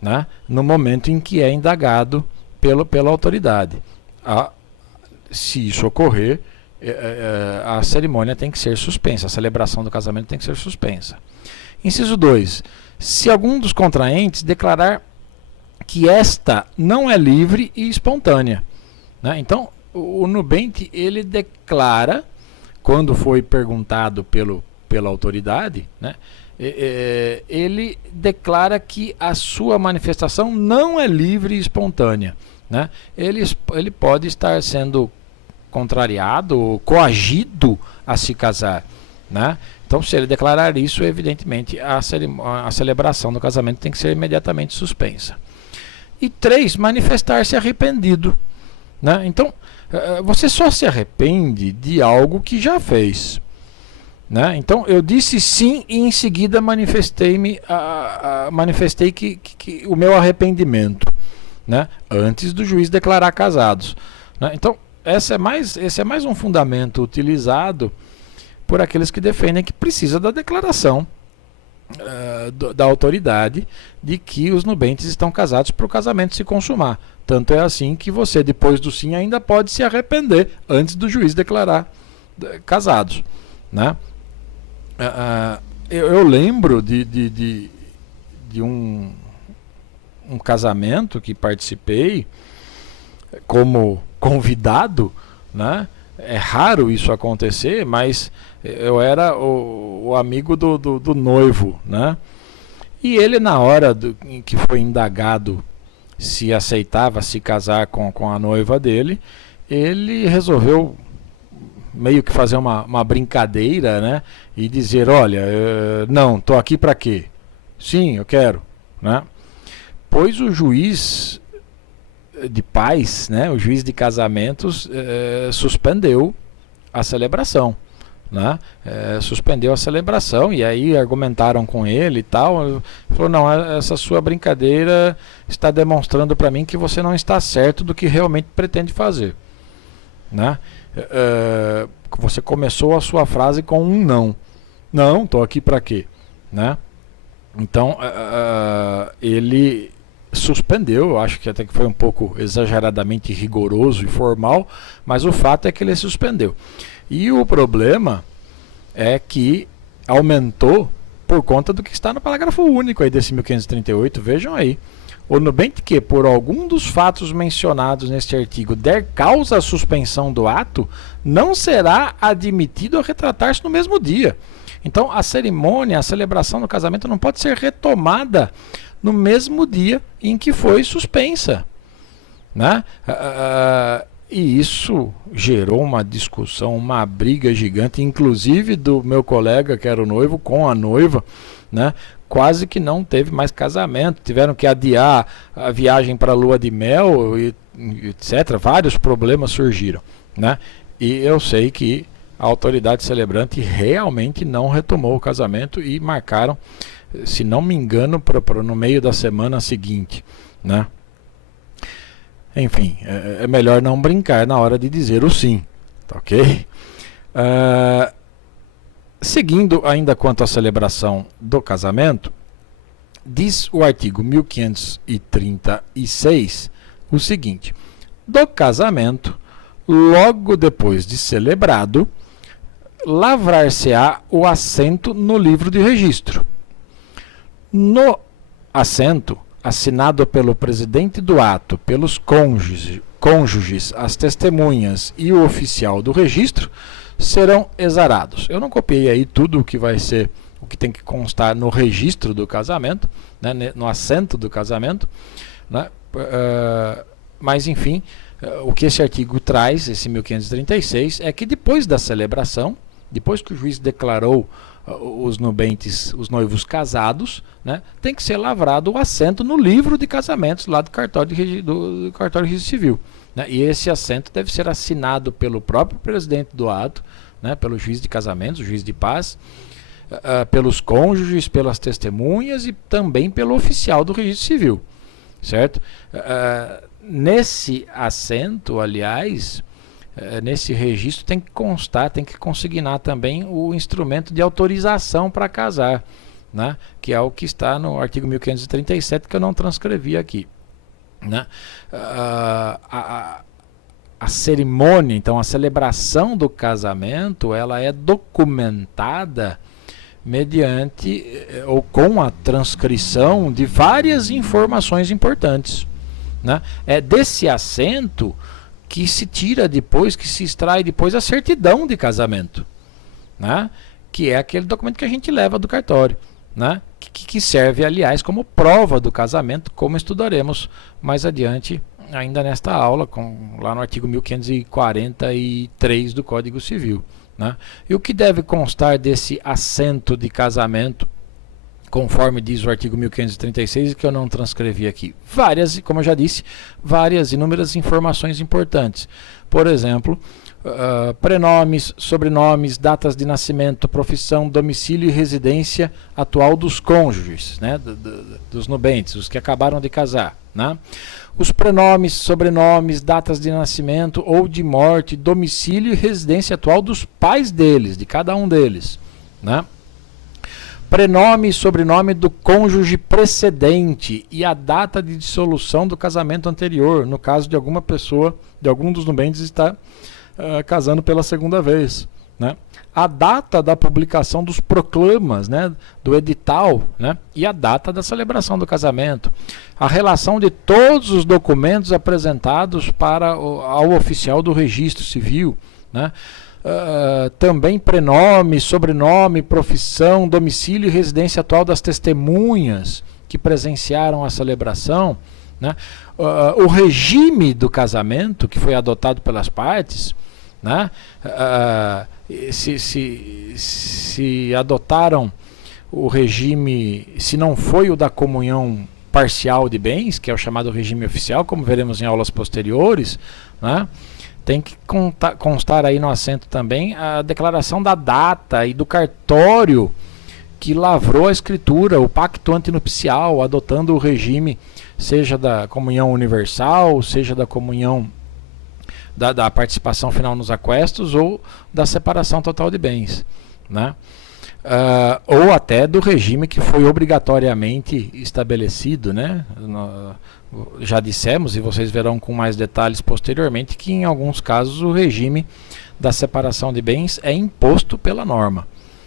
né, no momento em que é indagado pela autoridade. Se isso ocorrer, a cerimônia tem que ser suspensa, a celebração do casamento tem que ser suspensa. Inciso 2. Se algum dos contraentes declarar que esta não é livre e espontânea, né? Então, o nubente, ele declara, quando foi perguntado pela autoridade, né, ele declara que a sua manifestação não é livre e espontânea, né? Ele pode estar sendo contrariado, coagido a se casar, né? Então, se ele declarar isso, evidentemente a celebração do casamento tem que ser imediatamente suspensa. E 3, manifestar-se arrependido, né? Então, você só se arrepende de algo que já fez, né? Então, eu disse sim e em seguida manifestei que o meu arrependimento, né? Antes do juiz declarar casados, né? Então, esse é mais um fundamento utilizado por aqueles que defendem que precisa da declaração da autoridade de que os nubentes estão casados para o casamento se consumar. Tanto é assim que você, depois do sim, ainda pode se arrepender antes do juiz declarar casados, né? Eu lembro de um casamento que participei como convidado, né? É raro isso acontecer, mas eu era o amigo do noivo, né? E ele, na hora em que foi indagado se aceitava se casar com a noiva dele, ele resolveu meio que fazer uma brincadeira, né? E dizer, olha, não, tô aqui para quê? Sim, eu quero, né? Pois o juiz de paz, né, o juiz de casamentos, suspendeu a celebração, né? Suspendeu a celebração, e aí argumentaram com ele e tal. Ele falou, não, essa sua brincadeira está demonstrando para mim que você não está certo do que realmente pretende fazer, né? Você começou a sua frase com um não. Não, estou aqui para quê? Né? Então, ele suspendeu, eu acho que até que foi um pouco exageradamente rigoroso e formal, mas o fato é que ele suspendeu. E o problema é que aumentou por conta do que está no parágrafo único aí desse 1538, vejam aí. O nubente que, por algum dos fatos mencionados neste artigo, der causa à suspensão do ato, não será admitido a retratar-se no mesmo dia. Então, a cerimônia, a celebração do casamento não pode ser retomada no mesmo dia em que foi suspensa, né? E isso gerou uma discussão, uma briga gigante, inclusive do meu colega, que era o noivo, com a noiva, né? Quase que não teve mais casamento, tiveram que adiar a viagem para a lua de mel, etc. Vários problemas surgiram, né? E eu sei que a autoridade celebrante realmente não retomou o casamento e marcaram, se não me engano, no meio da semana seguinte, né? Enfim, é melhor não brincar na hora de dizer o sim, tá ok? Seguindo ainda quanto à celebração do casamento, diz o artigo 1536 o seguinte: do casamento, logo depois de celebrado, lavrar-se-á o assento no livro de registro. No assento, assinado pelo presidente do ato, pelos cônjuges, as testemunhas e o oficial do registro, serão exarados. Eu não copiei aí tudo o que vai ser, o que tem que constar no registro do casamento, né, no assento do casamento, né, mas enfim, o que esse artigo traz, esse 1536, é que depois da celebração, depois que o juiz declarou os nubentes, os noivos casados, né, tem que ser lavrado o assento no livro de casamentos lá do cartório de registro civil, né, e esse assento deve ser assinado pelo próprio presidente do ato, né, pelo juiz de casamentos, o juiz de paz, pelos cônjuges, pelas testemunhas e também pelo oficial do registro civil, certo? Nesse assento, aliás, nesse registro tem que constar, tem que consignar também o instrumento de autorização para casar, né? Que é o que está no artigo 1537, que eu não transcrevi aqui, né? A cerimônia, então a celebração do casamento, ela é documentada mediante ou com a transcrição de várias informações importantes, né? É desse assento que se tira depois, que se extrai depois a certidão de casamento, né? Que é aquele documento que a gente leva do cartório, né? Que serve, aliás, como prova do casamento, como estudaremos mais adiante, ainda nesta aula, lá no artigo 1543 do Código Civil, né? E o que deve constar desse assento de casamento, conforme diz o artigo 1536, que eu não transcrevi aqui? Várias, como eu já disse, várias, inúmeras informações importantes. Por exemplo, prenomes, sobrenomes, datas de nascimento, profissão, domicílio e residência atual dos cônjuges, né, dos nubentes, os que acabaram de casar, né? Os prenomes, sobrenomes, datas de nascimento ou de morte, domicílio e residência atual dos pais deles, de cada um deles, né? prenome e sobrenome do cônjuge precedente e a data de dissolução do casamento anterior, no caso de alguma pessoa, de algum dos nubentes estar casando pela segunda vez, né? A data da publicação dos proclamas, né, do edital, né, e a data da celebração do casamento, a relação de todos os documentos apresentados ao oficial do registro civil, né, também prenome, sobrenome, profissão, domicílio e residência atual das testemunhas que presenciaram a celebração, né, o regime do casamento que foi adotado pelas partes, né, se adotaram o regime, se não foi o da comunhão parcial de bens, que é o chamado regime oficial, como veremos em aulas posteriores, né, tem que constar aí no assento também a declaração da data e do cartório que lavrou a escritura, o pacto antinupcial, adotando o regime, seja da comunhão universal, seja da comunhão da participação final nos aquestos ou da separação total de bens, né? Ou até do regime que foi obrigatoriamente estabelecido, né? Já dissemos, e vocês verão com mais detalhes posteriormente, que em alguns casos o regime da separação de bens é imposto pela norma,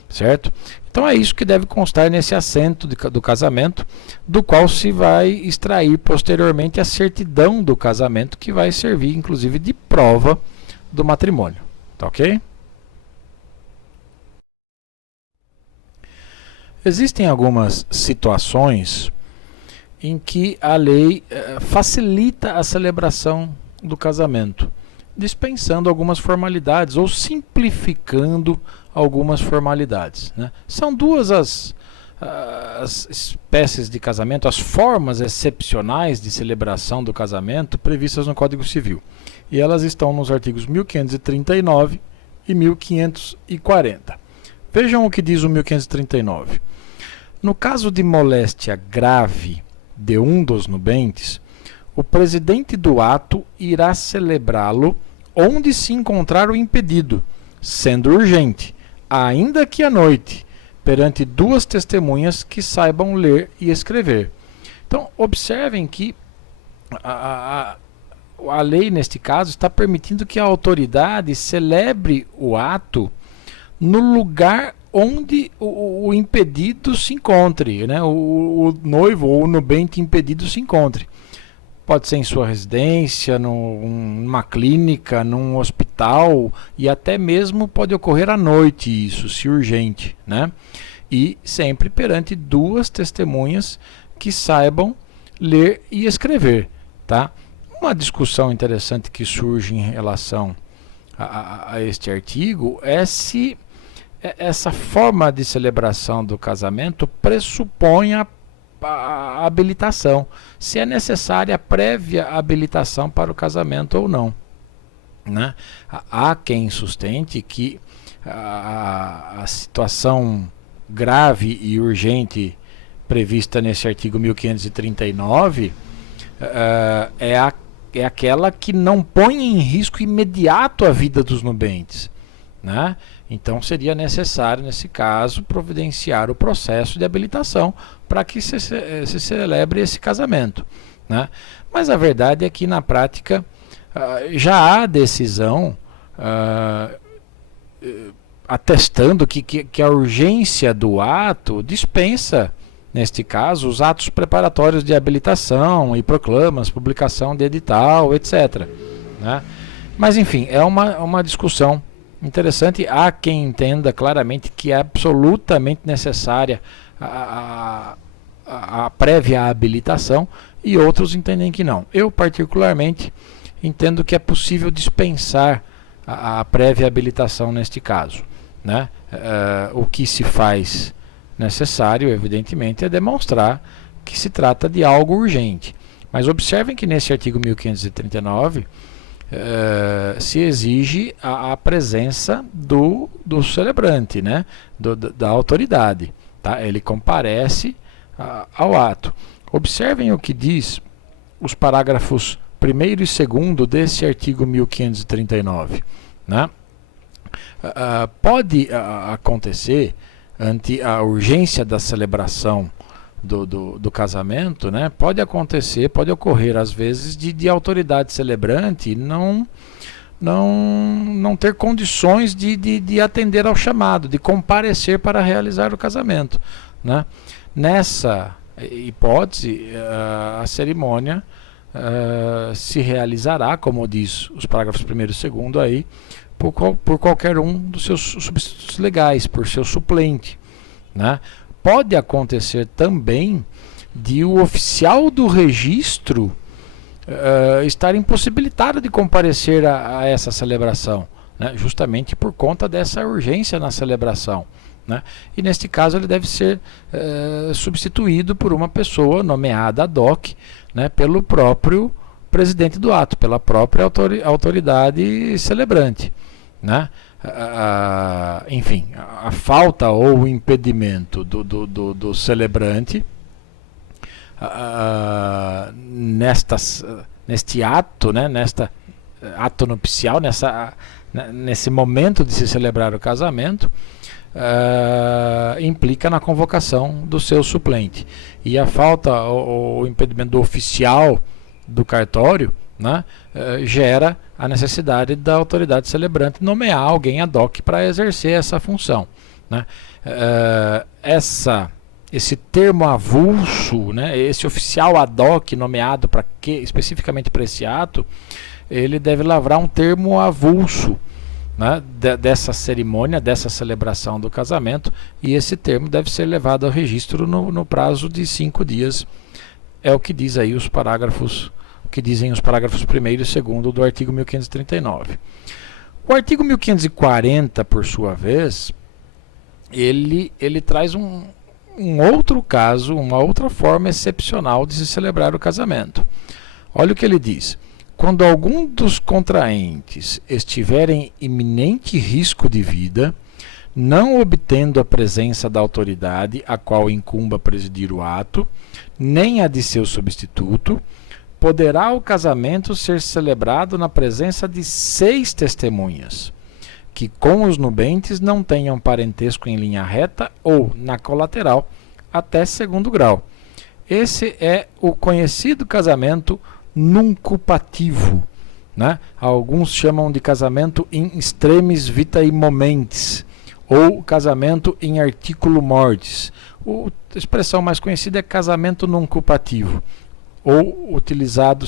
certo? Então é isso que deve constar nesse assento do casamento, do qual se vai extrair posteriormente a certidão do casamento, que vai servir inclusive de prova do matrimônio, tá ok? Existem algumas situações em que a lei facilita a celebração do casamento, dispensando algumas formalidades ou simplificando algumas formalidades, né? São duas as espécies de casamento, as formas excepcionais de celebração do casamento previstas no Código Civil. E elas estão nos artigos 1539 e 1540. Vejam o que diz o 1539. No caso de moléstia grave de um dos nubentes, o presidente do ato irá celebrá-lo onde se encontrar o impedido, sendo urgente, ainda que à noite, perante duas testemunhas que saibam ler e escrever. Então, observem que a lei, neste caso, está permitindo que a autoridade celebre o ato no lugar onde o impedido se encontre, né? O noivo ou o nubente impedido se encontre. Pode ser em sua residência, numa clínica, num hospital, e até mesmo pode ocorrer à noite isso, se urgente, né? E sempre perante duas testemunhas que saibam ler e escrever, tá? Uma discussão interessante que surge em relação a este artigo é se essa forma de celebração do casamento pressupõe a habilitação, se é necessária a prévia habilitação para o casamento ou não, né? Há quem sustente que a situação grave e urgente prevista nesse artigo 1539 é aquela que não põe em risco imediato a vida dos nubentes, né? Então seria necessário, nesse caso, providenciar o processo de habilitação para que se celebre esse casamento, né? Mas a verdade é que, na prática, já há decisão atestando que a urgência do ato dispensa, neste caso, os atos preparatórios de habilitação e proclamas, publicação de edital, etc., né? Mas, enfim, é uma discussão interessante. Há quem entenda claramente que é absolutamente necessária a prévia habilitação e outros entendem que não. Eu, particularmente, entendo que é possível dispensar a prévia habilitação neste caso, né? O que se faz necessário, evidentemente, é demonstrar que se trata de algo urgente. Mas observem que nesse artigo 1539 se exige a presença do celebrante, né? Da autoridade, tá? Ele comparece ao ato. Observem o que diz os parágrafos 1º e 2º desse artigo 1539, né? Pode acontecer ante a urgência da celebração do casamento, né, pode ocorrer às vezes de autoridade celebrante não ter condições de atender ao chamado, de comparecer para realizar o casamento, né? Nessa hipótese, a cerimônia se realizará, como diz os parágrafos 1º e 2º aí, por qualquer um dos seus substitutos legais, por seu suplente, né? Pode acontecer também de o oficial do registro estar impossibilitado de comparecer a essa celebração, né? Justamente por conta dessa urgência na celebração, né? E neste caso ele deve ser substituído por uma pessoa nomeada ad hoc, né, pelo próprio presidente do ato, pela própria autoridade celebrante, né? Enfim, a falta ou o impedimento do celebrante neste ato, né, ato nupcial, nesse momento de se celebrar o casamento, implica na convocação do seu suplente. E a falta ou o impedimento do oficial do cartório, né, gera a necessidade da autoridade celebrante nomear alguém ad hoc para exercer essa função, né? Esse termo avulso, né, esse oficial ad hoc nomeado especificamente para esse ato, ele deve lavrar um termo avulso, né, dessa cerimônia, dessa celebração do casamento, e esse termo deve ser levado ao registro no prazo de 5 dias. É o que diz aí os parágrafos, que dizem os parágrafos 1º e 2º do artigo 1539. O artigo 1540, por sua vez, ele traz um outro caso, uma outra forma excepcional de se celebrar o casamento. Olha o que ele diz: quando algum dos contraentes estiver em iminente risco de vida, não obtendo a presença da autoridade a qual incumba presidir o ato, nem a de seu substituto, poderá o casamento ser celebrado na presença de 6 testemunhas, que com os nubentes não tenham parentesco em linha reta ou na colateral até 2º grau. Esse é o conhecido casamento nuncupativo, né? Alguns chamam de casamento in extremis vitae momentis, ou casamento em articulo mortis. A expressão mais conhecida é casamento nuncupativo, ou utilizado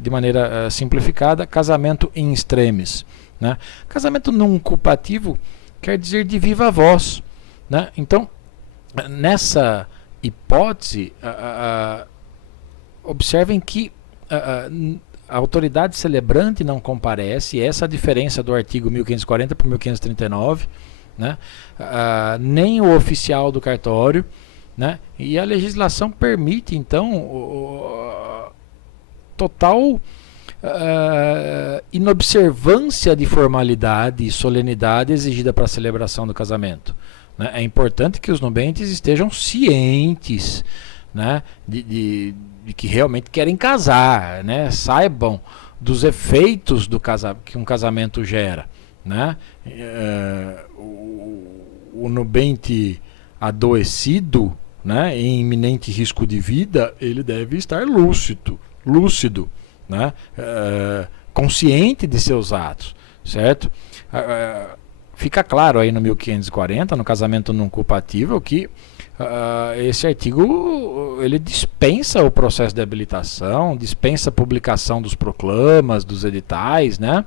de maneira simplificada, casamento in extremis, né? Casamento nuncupativo quer dizer de viva voz, né? Então, nessa hipótese, observem que a autoridade celebrante não comparece, essa é a diferença do artigo 1540 para o 1539, né? Nem o oficial do cartório, né? E a legislação permite, então, total inobservância de formalidade e solenidade exigida para a celebração do casamento, né? É importante que os nubentes estejam cientes, né, de que realmente querem casar, né? Saibam dos efeitos que um casamento gera, né? O nubente adoecido, né, em iminente risco de vida, ele deve estar lúcido, né? Consciente de seus atos, certo? Fica claro aí no 1540, no casamento nuncupativo, que esse artigo ele dispensa o processo de habilitação, dispensa a publicação dos proclamas, dos editais, né?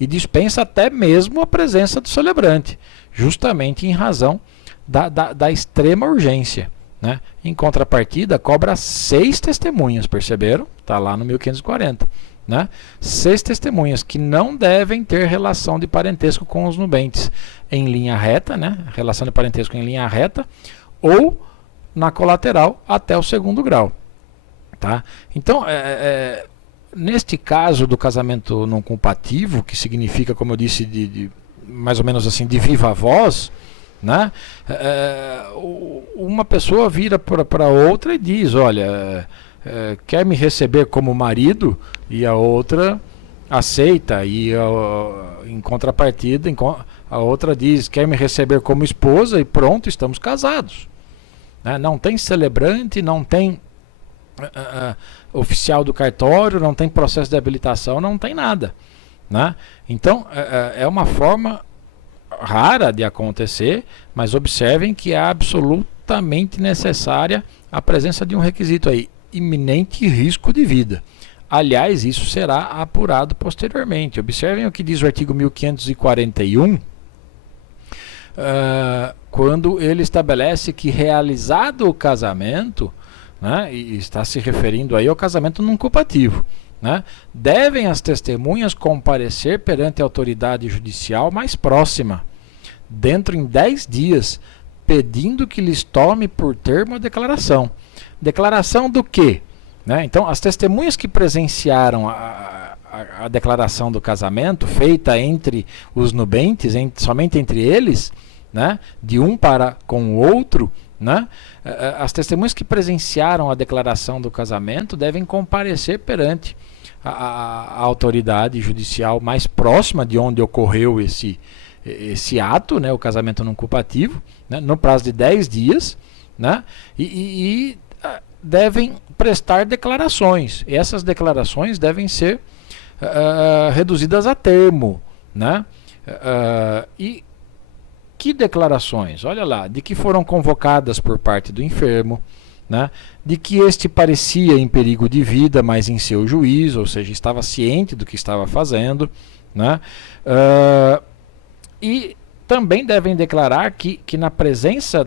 E dispensa até mesmo a presença do celebrante, justamente em razão da extrema urgência, né? Em contrapartida, cobra 6 testemunhas, perceberam? Está lá no 1540. Né? 6 testemunhas que não devem ter relação de parentesco com os nubentes em linha reta, né? Relação de parentesco em linha reta, ou na colateral até o 2º grau. Tá? Então, neste caso do casamento não compativo, que significa, como eu disse, mais ou menos assim, de viva voz, né? Uma pessoa vira para outra e diz: olha, quer me receber como marido? E a outra aceita, e em contrapartida, A outra diz, quer me receber como esposa e pronto, estamos casados. Né? Não tem celebrante, não tem oficial do cartório, não tem processo de habilitação, não tem nada. Né? Então, é uma forma rara de acontecer, mas observem que é absolutamente necessária a presença de um requisito aí, iminente risco de vida. Aliás, isso será apurado posteriormente. Observem o que diz o artigo 1541, quando ele estabelece que realizado o casamento, né, e está se referindo aí ao casamento não culpativo, né, devem as testemunhas comparecer perante a autoridade judicial mais próxima, dentro em 10 dias, pedindo que lhes tome por termo a declaração. Declaração do quê? Né? Então, as testemunhas que presenciaram a declaração do casamento feita entre os nubentes, somente entre eles, né, de um para com o outro, né, as testemunhas que presenciaram a declaração do casamento devem comparecer perante a autoridade judicial mais próxima de onde ocorreu esse ato, né, o casamento não culpativo, né, no prazo de 10 dias, né, e devem prestar declarações. E essas declarações devem ser reduzidas a termo. Né? E que declarações? Olha lá, de que foram convocadas por parte do enfermo, né? De que este parecia em perigo de vida, mas em seu juízo, ou seja, estava ciente do que estava fazendo, né? E também devem declarar que na presença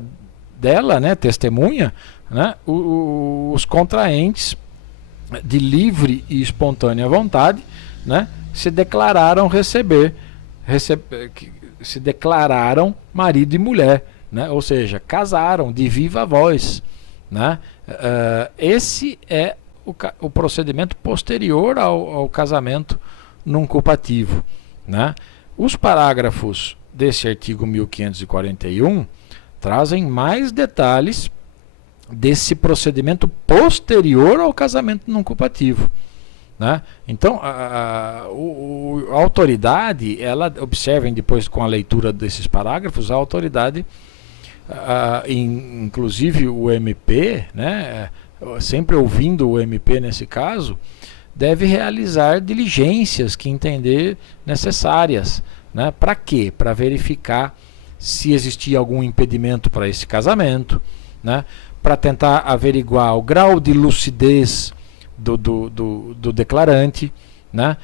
dela, né, testemunha, né, os contraentes de livre e espontânea vontade, né, se declararam se declararam marido e mulher, né, ou seja, casaram de viva voz. Né? Esse é o procedimento posterior ao casamento não culpativo. Né? Os parágrafos desse artigo 1541 trazem mais detalhes desse procedimento posterior ao casamento não culpativo. Né? Então, a autoridade, observem depois com a leitura desses parágrafos, a autoridade, inclusive o MP, né, sempre ouvindo o MP nesse caso, deve realizar diligências que entender necessárias. Né? Para quê? Para verificar se existia algum impedimento para esse casamento, né? Para tentar averiguar o grau de lucidez do declarante, né?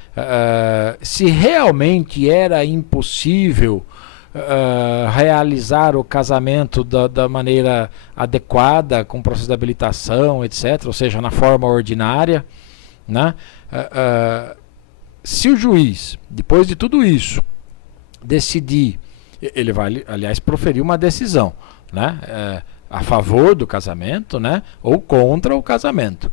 Se realmente era impossível realizar o casamento da maneira adequada, com processo de habilitação, etc., ou seja, na forma ordinária. Né? Se o juiz, depois de tudo isso, decidir, ele vai, aliás, proferir uma decisão, né, a favor do casamento, né, ou contra o casamento.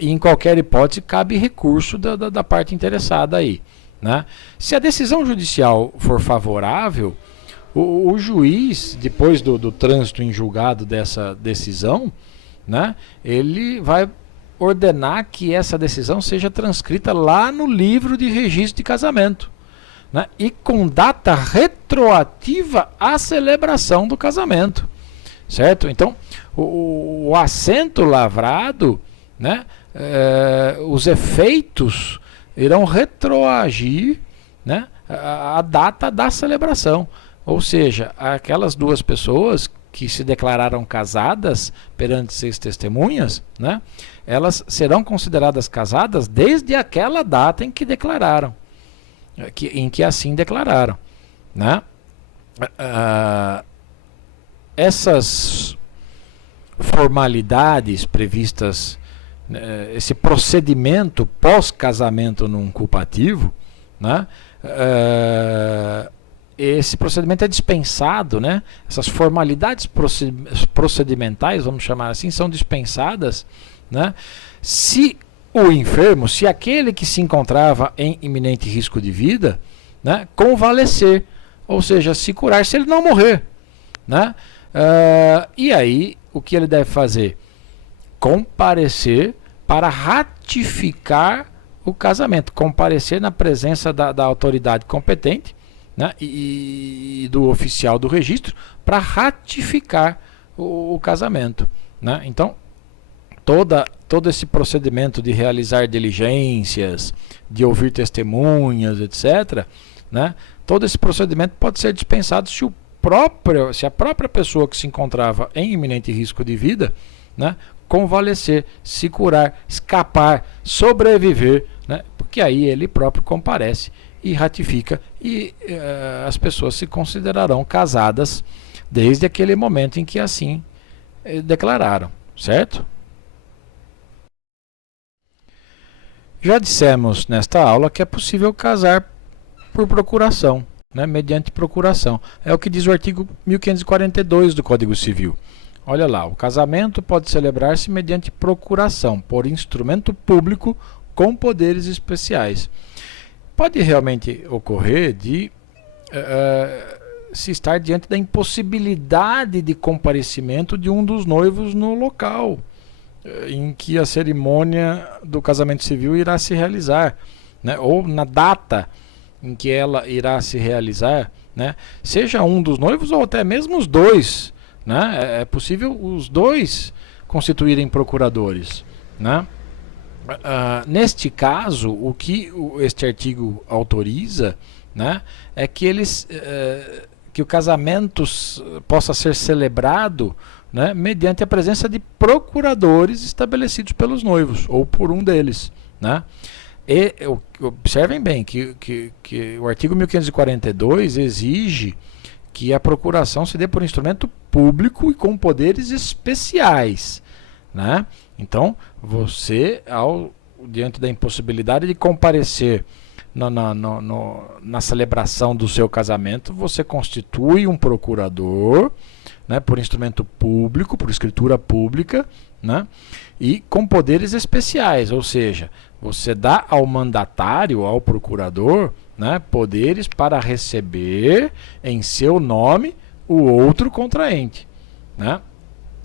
E em qualquer hipótese cabe recurso da parte interessada aí. Né? Se a decisão judicial for favorável, o juiz, depois do trânsito em julgado dessa decisão, né, ele vai ordenar que essa decisão seja transcrita lá no livro de registro de casamento. Né? E com data retroativa à celebração do casamento, certo? Então, o assento lavrado, né, os efeitos irão retroagir, né, a data da celebração, ou seja, aquelas duas pessoas que se declararam casadas perante 6 testemunhas, né, elas serão consideradas casadas desde aquela data em que declararam. Em que assim declararam. Né? Essas formalidades previstas, esse procedimento pós-casamento não culpativo, né? Esse procedimento é dispensado, né? Essas formalidades procedimentais, vamos chamar assim, são dispensadas, né? Se o enfermo, se aquele que se encontrava em iminente risco de vida, né, convalescer, ou seja, se curar, se ele não morrer. Né? E aí, o que ele deve fazer? Comparecer para ratificar o casamento, comparecer na presença da autoridade competente, né, e do oficial do registro para ratificar o casamento, né? Então, todo esse procedimento de realizar diligências, de ouvir testemunhas, etc., né, todo esse procedimento pode ser dispensado se a própria pessoa que se encontrava em iminente risco de vida, né, convalescer, se curar, escapar, sobreviver, né, porque aí ele próprio comparece e ratifica e as pessoas se considerarão casadas desde aquele momento em que assim declararam, certo? Já dissemos nesta aula que é possível casar por procuração, né, mediante procuração. É o que diz o artigo 1542 do Código Civil. Olha lá, o casamento pode celebrar-se mediante procuração, por instrumento público com poderes especiais. Pode realmente ocorrer de se estar diante da impossibilidade de comparecimento de um dos noivos no local em que a cerimônia do casamento civil irá se realizar, né, ou na data em que ela irá se realizar, né, seja um dos noivos ou até mesmo os dois, né, é possível os dois constituírem procuradores, né. Neste caso, o que este artigo autoriza, né, é que que o casamento possa ser celebrado, né, mediante a presença de procuradores estabelecidos pelos noivos ou por um deles, né. E observem bem que o artigo 1542 exige que a procuração se dê por instrumento público e com poderes especiais, né? Então, você, diante da impossibilidade de comparecer na celebração do seu casamento, você constitui um procurador, né, por instrumento público, por escritura pública, né, e com poderes especiais, ou seja, você dá ao mandatário, ao procurador, né, poderes para receber em seu nome o outro contraente, né?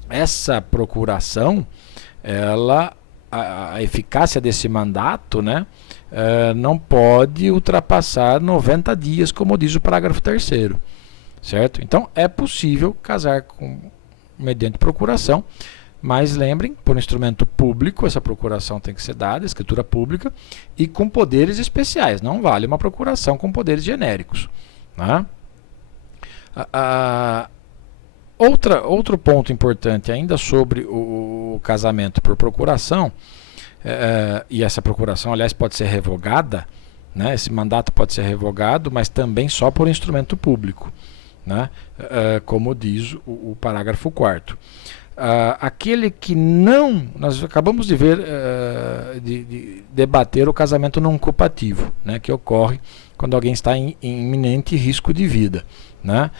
Essa procuração, a eficácia desse mandato, né, não pode ultrapassar 90 dias, como diz o parágrafo 3º, certo? Então, é possível casar mediante procuração, mas lembrem, por instrumento público, essa procuração tem que ser dada, escritura pública, e com poderes especiais. Não vale uma procuração com poderes genéricos, né? Outro ponto importante ainda sobre o casamento por procuração, e essa procuração, aliás, pode ser revogada, né? Esse mandato pode ser revogado, mas também só por instrumento público, né? Como diz o parágrafo 4º. Aquele que não, nós acabamos de ver, de debater o casamento não culpativo, né, que ocorre quando alguém está em iminente risco de vida, né?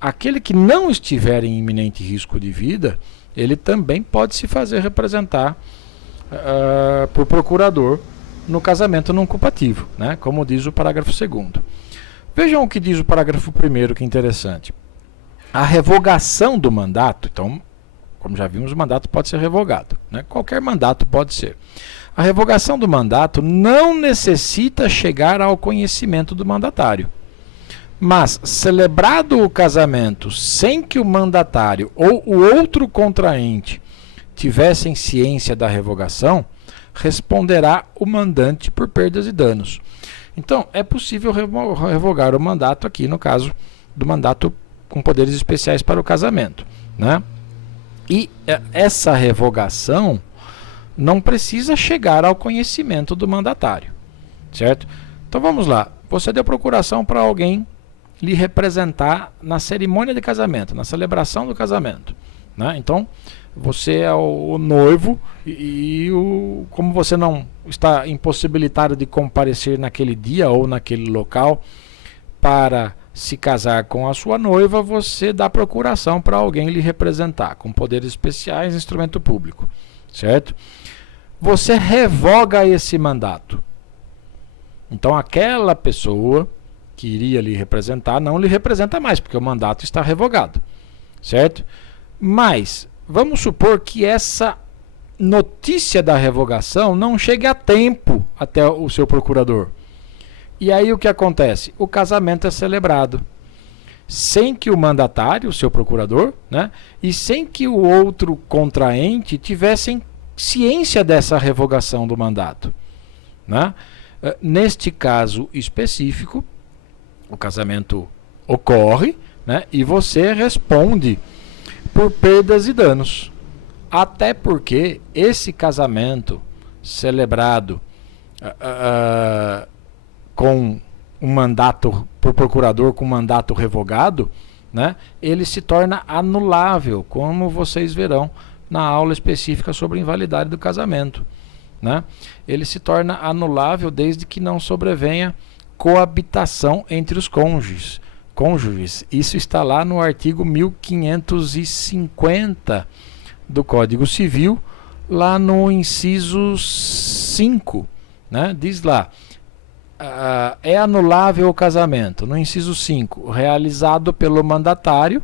Aquele que não estiver em iminente risco de vida, ele também pode se fazer representar por procurador no casamento não culpativo, né, como diz o parágrafo 2º. Vejam o que diz o parágrafo 1º, que é interessante. A revogação do mandato, então, como já vimos, o mandato pode ser revogado, né? Qualquer mandato pode ser. A revogação do mandato não necessita chegar ao conhecimento do mandatário. Mas, celebrado o casamento sem que o mandatário ou o outro contraente tivessem ciência da revogação, responderá o mandante por perdas e danos. Então, é possível revogar o mandato aqui, no caso do mandato com poderes especiais para o casamento, né? E essa revogação não precisa chegar ao conhecimento do mandatário, certo? Então vamos lá, você deu procuração para alguém lhe representar na cerimônia de casamento, na celebração do casamento, né? Então você é o noivo como você não está impossibilitado de comparecer naquele dia ou naquele local para se casar com a sua noiva, você dá procuração para alguém lhe representar, com poderes especiais, instrumento público, certo? Você revoga esse mandato. Então, aquela pessoa que iria lhe representar não lhe representa mais, porque o mandato está revogado, certo? Mas, vamos supor que essa notícia da revogação não chegue a tempo até o seu procurador. E aí o que acontece? O casamento é celebrado sem que o mandatário, o seu procurador, né, e sem que o outro contraente tivessem ciência dessa revogação do mandato, né? Neste caso específico, o casamento ocorre, né, e você responde por perdas e danos. Até porque esse casamento celebrado com um mandato por procurador com mandato revogado, né, ele se torna anulável, como vocês verão na aula específica sobre invalidade do casamento, né? Ele se torna anulável desde que não sobrevenha coabitação entre os cônjuges. Isso está lá no artigo 1550 do Código Civil, lá no inciso 5, né? Diz lá: é anulável o casamento, no inciso 5, realizado pelo mandatário,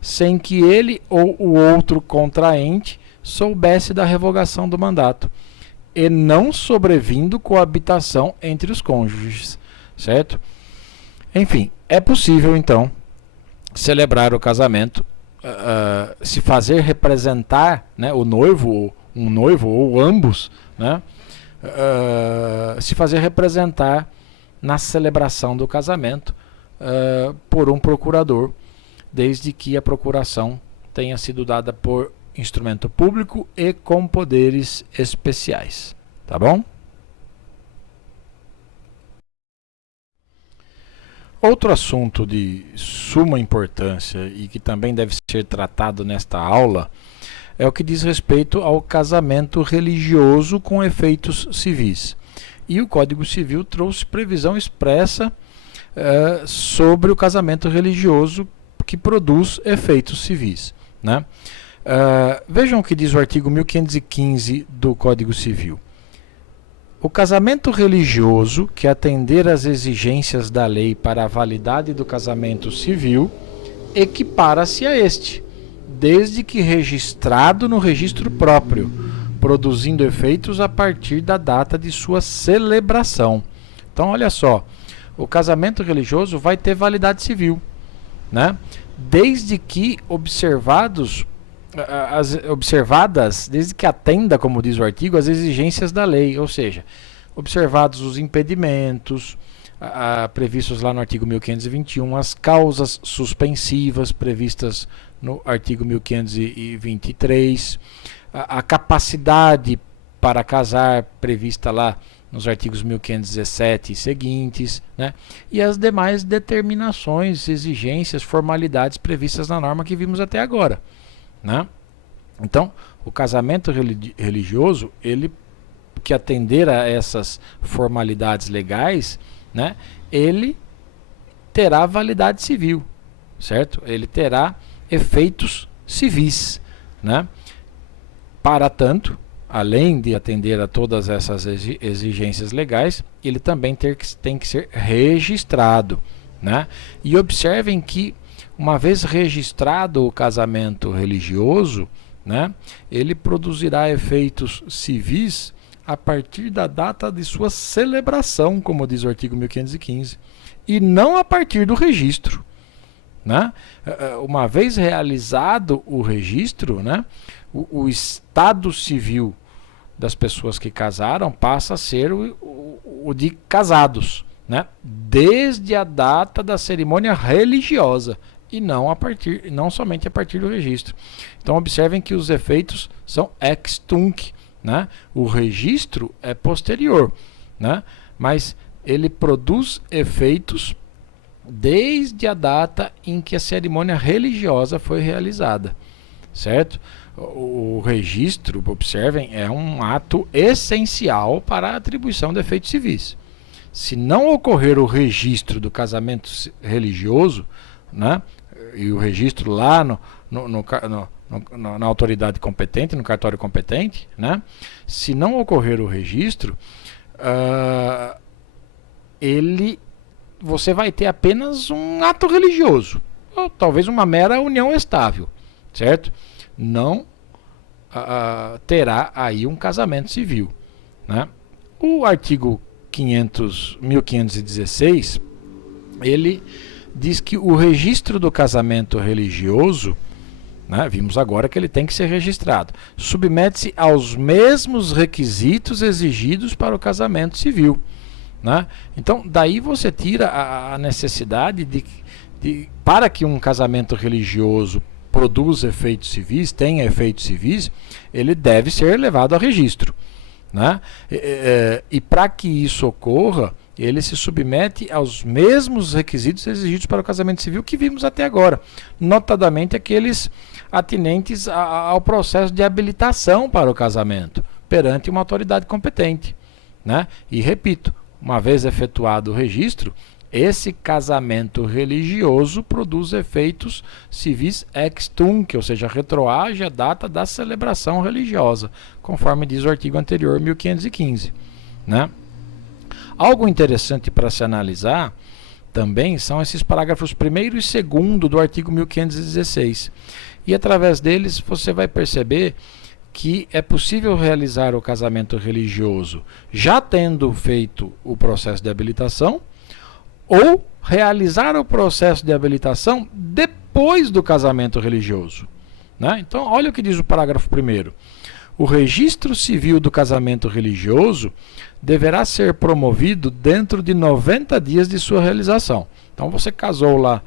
sem que ele ou o outro contraente soubesse da revogação do mandato, e não sobrevindo coabitação entre os cônjuges, certo? Enfim, é possível então celebrar o casamento, se fazer representar, né, o noivo, um noivo ou ambos, né, se fazer representar na celebração do casamento por um procurador, desde que a procuração tenha sido dada por instrumento público e com poderes especiais, tá bom? Outro assunto de suma importância e que também deve ser tratado nesta aula é o que diz respeito ao casamento religioso com efeitos civis. E o Código Civil trouxe previsão expressa sobre o casamento religioso que produz efeitos civis, né? Vejam o que diz o artigo 1515 do Código Civil. O casamento religioso que atender às exigências da lei para a validade do casamento civil equipara-se a este, desde que registrado no registro próprio, produzindo efeitos a partir da data de sua celebração. Então, olha só, o casamento religioso vai ter validade civil, né? Desde que observadas, desde que atenda, como diz o artigo, as exigências da lei, ou seja, observados os impedimentos previstos lá no artigo 1521, as causas suspensivas previstas no artigo 1523, a capacidade para casar prevista lá nos artigos 1517 e seguintes, né? E as demais determinações, exigências, formalidades previstas na norma que vimos até agora, né? Então, o casamento religioso, ele que atender a essas formalidades legais, né, ele terá validade civil, certo? Ele terá efeitos civis, né? Para tanto, além de atender a todas essas exigências legais, ele também tem que ser registrado, né? E observem que, uma vez registrado o casamento religioso, né, ele produzirá efeitos civis a partir da data de sua celebração, como diz o artigo 1515, e não a partir do registro, né? Uma vez realizado o registro, né, o estado civil das pessoas que casaram passa a ser o de casados, né, desde a data da cerimônia religiosa e não somente a partir do registro. Então observem que os efeitos são ex tunc, né? O registro é posterior, né? Mas ele produz efeitos desde a data em que a cerimônia religiosa foi realizada, certo? O registro, observem, é um ato essencial para a atribuição de efeitos civis. Se não ocorrer o registro do casamento religioso, né, e o registro lá na autoridade competente, no cartório competente, né, se não ocorrer o registro, você vai ter apenas um ato religioso, ou talvez uma mera união estável, certo? Não terá aí um casamento civil, né? O artigo 1516, ele diz que o registro do casamento religioso, né, vimos agora que ele tem que ser registrado, submete-se aos mesmos requisitos exigidos para o casamento civil. Né? Então, daí você tira a necessidade para que um casamento religioso produza efeitos civis, tenha efeitos civis, ele deve ser levado a registro. Né? E para que isso ocorra, ele se submete aos mesmos requisitos exigidos para o casamento civil que vimos até agora, notadamente aqueles atinentes ao processo de habilitação para o casamento perante uma autoridade competente. Né? E repito, uma vez efetuado o registro, esse casamento religioso produz efeitos civis ex tunc, ou seja, retroage a data da celebração religiosa, conforme diz o artigo anterior, 1515. Né? Algo interessante para se analisar também são esses parágrafos 1º e 2º do artigo 1516. E através deles você vai perceber que é possível realizar o casamento religioso já tendo feito o processo de habilitação, ou realizar o processo de habilitação depois do casamento religioso. Né? Então, olha o que diz o parágrafo 1º. O registro civil do casamento religioso deverá ser promovido dentro de 90 dias de sua realização. Então, você casou lá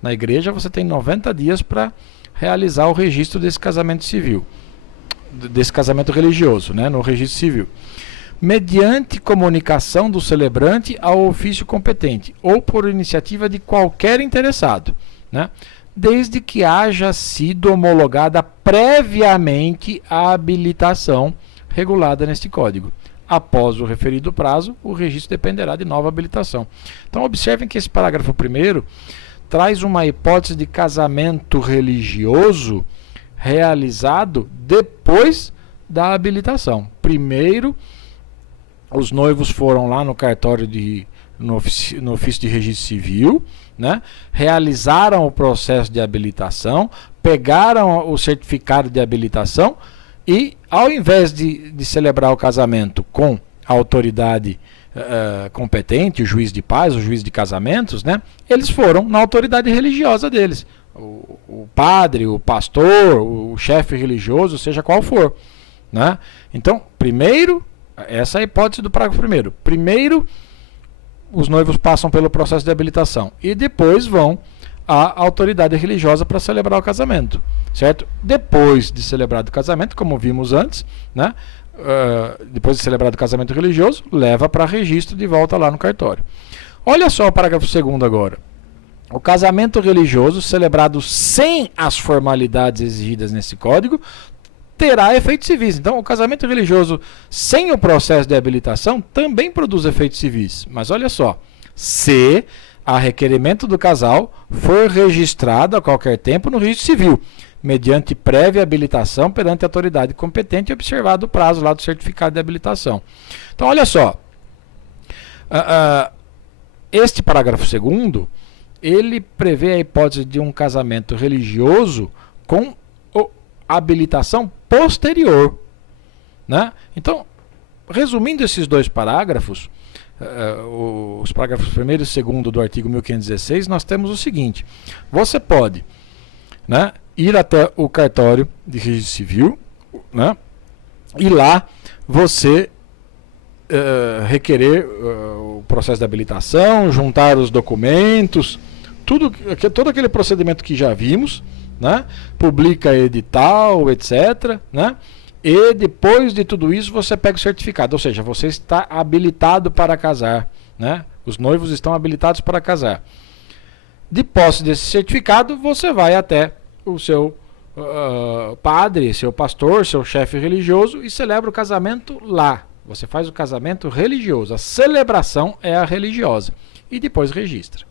na igreja, você tem 90 dias para realizar o registro desse casamento civil, desse casamento religioso, né, no registro civil, mediante comunicação do celebrante ao ofício competente ou por iniciativa de qualquer interessado, né, desde que haja sido homologada previamente a habilitação regulada neste código. Após o referido prazo, o registro dependerá de nova habilitação. Então, observem que esse parágrafo 1º traz uma hipótese de casamento religioso realizado depois da habilitação. Primeiro, os noivos foram lá no cartório no ofício de registro civil, né? Realizaram o processo de habilitação, pegaram o certificado de habilitação e, ao invés de celebrar o casamento com a autoridade competente, o juiz de paz, o juiz de casamentos, né? Eles foram na autoridade religiosa deles. O padre, o pastor, o chefe religioso, seja qual for. Né? Então, primeiro, essa é a hipótese do parágrafo 1º. Primeiro, os noivos passam pelo processo de habilitação e depois vão à autoridade religiosa para celebrar o casamento. Certo? Depois de celebrado o casamento, como vimos antes, né? Depois de celebrado o casamento religioso, leva para registro de volta lá no cartório. Olha só o parágrafo 2º agora. O casamento religioso celebrado sem as formalidades exigidas nesse código terá efeitos civis. Então, o casamento religioso sem o processo de habilitação também produz efeitos civis. Mas olha só, se a requerimento do casal for registrado a qualquer tempo no registro civil, mediante prévia habilitação perante a autoridade competente e observado o prazo lá do certificado de habilitação. Então, olha só, este parágrafo 2º, ele prevê a hipótese de um casamento religioso com habilitação posterior. Né? Então, resumindo esses dois parágrafos, os parágrafos 1º e 2º do artigo 1516, nós temos o seguinte: você pode, né, ir até o cartório de registro civil, né, e lá você requerer o processo de habilitação, juntar os documentos, todo aquele procedimento que já vimos, né? Publica edital, etc. Né? E depois de tudo isso você pega o certificado, ou seja, você está habilitado para casar. Né? Os noivos estão habilitados para casar. De posse desse certificado, você vai até o seu padre, seu pastor, seu chefe religioso e celebra o casamento lá. Você faz o casamento religioso, a celebração é a religiosa e depois registra.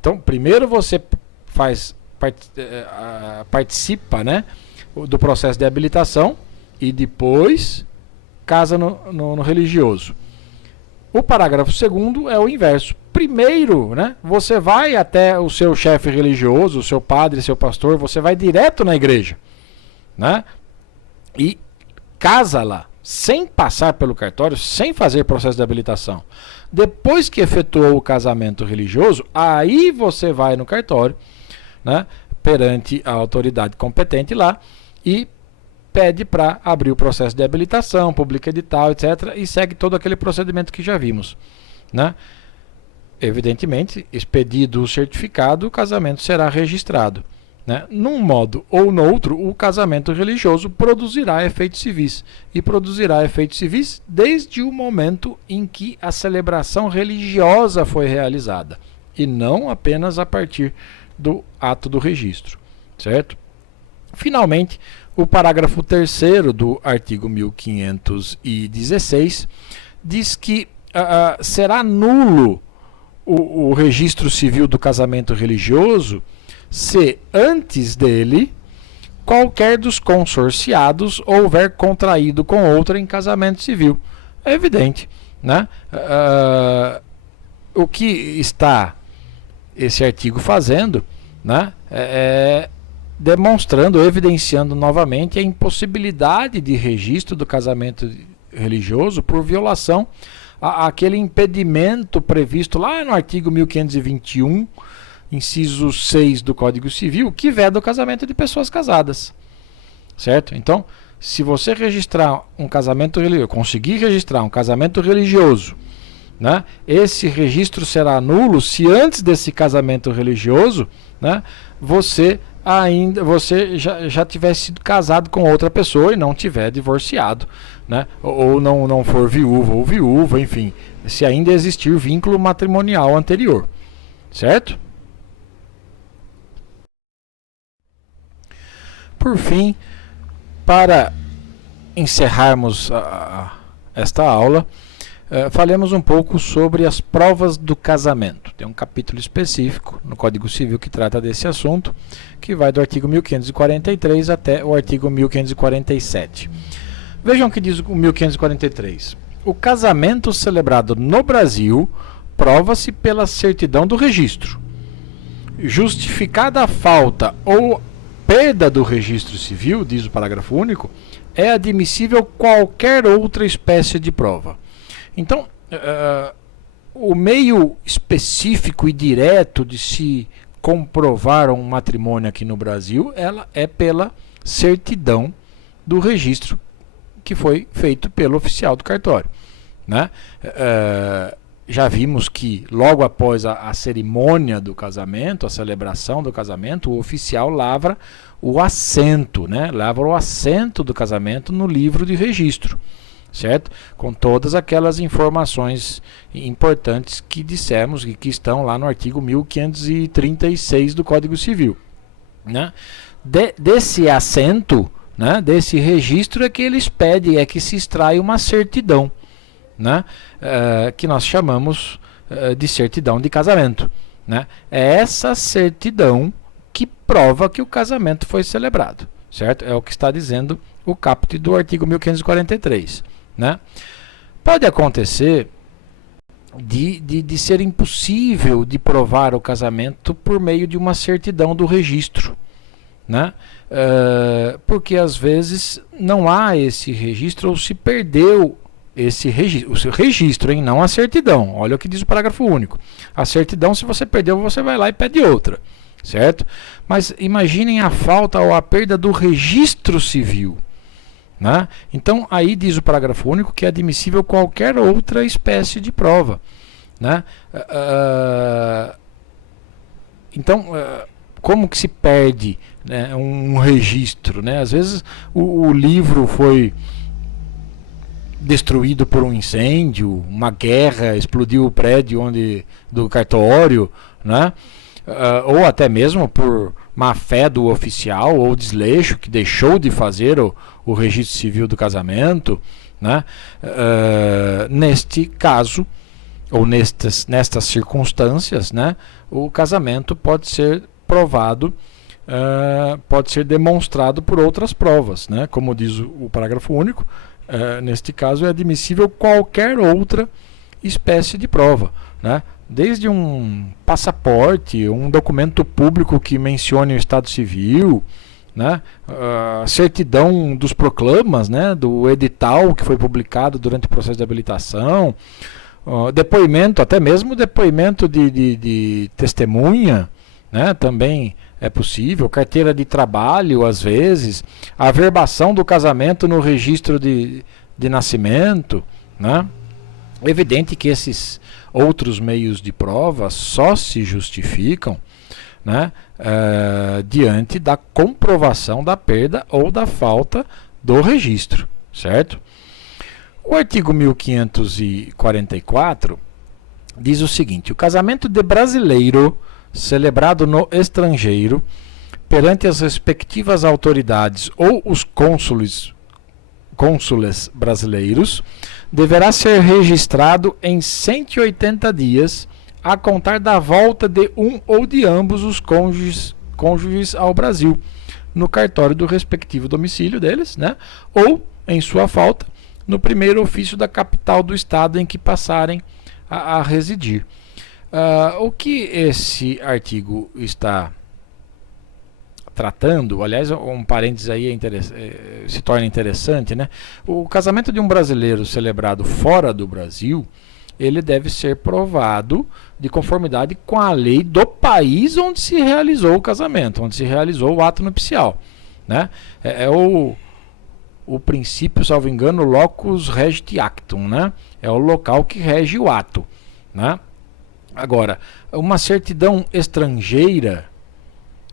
Então, primeiro você participa, né, do processo de habilitação e depois casa no religioso. O parágrafo 2º é o inverso. Primeiro, né, você vai até o seu chefe religioso, o seu padre, seu pastor, você vai direto na igreja, né, e casa lá, sem passar pelo cartório, sem fazer processo de habilitação. Depois que efetuou o casamento religioso, aí você vai no cartório, né, perante a autoridade competente lá e pede para abrir o processo de habilitação, publica edital, etc. e segue todo aquele procedimento que já vimos, né? Evidentemente, expedido o certificado, o casamento será registrado, né? Num modo ou no outro, o casamento religioso produzirá efeitos civis. E produzirá efeitos civis desde o momento em que a celebração religiosa foi realizada, e não apenas a partir do ato do registro, certo? Finalmente, o parágrafo 3º do artigo 1516 diz que será nulo o registro civil do casamento religioso se antes dele qualquer dos consorciados houver contraído com outra em casamento civil. É evidente, né? O que está esse artigo fazendo, né, demonstrando, evidenciando novamente a impossibilidade de registro do casamento religioso por violação àquele impedimento previsto lá no artigo 1521, inciso 6 do Código Civil, que veda o casamento de pessoas casadas, certo? Então, se você registrar um casamento religioso, conseguir registrar um casamento religioso, né, esse registro será nulo se antes desse casamento religioso, né, você já tivesse sido casado com outra pessoa e não tiver divorciado, né? Ou não for viúvo ou viúva, enfim, se ainda existir vínculo matrimonial anterior, certo? Por fim, para encerrarmos esta aula, falemos um pouco sobre as provas do casamento. Tem um capítulo específico no Código Civil que trata desse assunto, que vai do artigo 1543 até o artigo 1547. Vejam o que diz o 1543. O casamento celebrado no Brasil prova-se pela certidão do registro. Justificada a falta ou perda do registro civil, diz o parágrafo único, é admissível qualquer outra espécie de prova. Então, o meio específico e direto de se comprovar um matrimônio aqui no Brasil, ela é pela certidão do registro que foi feito pelo oficial do cartório, né? Já vimos que logo após a cerimônia do casamento, a celebração do casamento, o oficial lavra o assento, né? Lavra o assento do casamento no livro de registro, certo? Com todas aquelas informações importantes que dissemos e que estão lá no artigo 1536 do Código Civil, né? Desse assento, né, desse registro é que eles pedem, é que se extrai uma certidão, né, que nós chamamos de certidão de casamento, né? É essa certidão que prova que o casamento foi celebrado, certo? É o que está dizendo o caput do artigo 1543, né? Pode acontecer de ser impossível de provar o casamento por meio de uma certidão do registro, né? Porque às vezes não há esse registro ou se perdeu esse registro, o seu registro, hein? Não a certidão. Olha o que diz o parágrafo único. A certidão, se você perdeu, você vai lá e pede outra, certo? Mas imaginem a falta ou a perda do registro civil, né? Então aí diz o parágrafo único que é admissível qualquer outra espécie de prova, né? Então, como que se perde, né, um registro, né? Às vezes o livro foi destruído por um incêndio, uma guerra, explodiu o prédio do cartório, né? Ou até mesmo por má fé do oficial ou desleixo que deixou de fazer o registro civil do casamento, né? Neste caso, ou nestas circunstâncias, né, o casamento pode ser provado, pode ser demonstrado por outras provas, né? Como diz o parágrafo único, neste caso é admissível qualquer outra espécie de prova, né? Desde um passaporte, um documento público que mencione o estado civil, né? A certidão dos proclamas, né? Do edital que foi publicado durante o processo de habilitação, depoimento, até mesmo depoimento de testemunha, né? Também é possível, carteira de trabalho, às vezes, a averbação do casamento no registro de nascimento, né? É evidente que esses outros meios de prova só se justificam, né, diante da comprovação da perda ou da falta do registro, certo? O artigo 1544 diz o seguinte: o casamento de brasileiro celebrado no estrangeiro perante as respectivas autoridades ou os cônsules brasileiros deverá ser registrado em 180 dias a contar da volta de um ou de ambos os cônjuges ao Brasil, no cartório do respectivo domicílio deles, né? Ou, em sua falta, no primeiro ofício da capital do estado em que passarem a residir. O que esse artigo está tratando, aliás, um parênteses aí se torna interessante, né? O casamento de um brasileiro celebrado fora do Brasil, ele deve ser provado de conformidade com a lei do país onde se realizou o casamento, onde se realizou o ato nupcial, né? O princípio, salvo engano, locus regit actum, né? É o local que rege o ato, né? Agora, uma certidão estrangeira,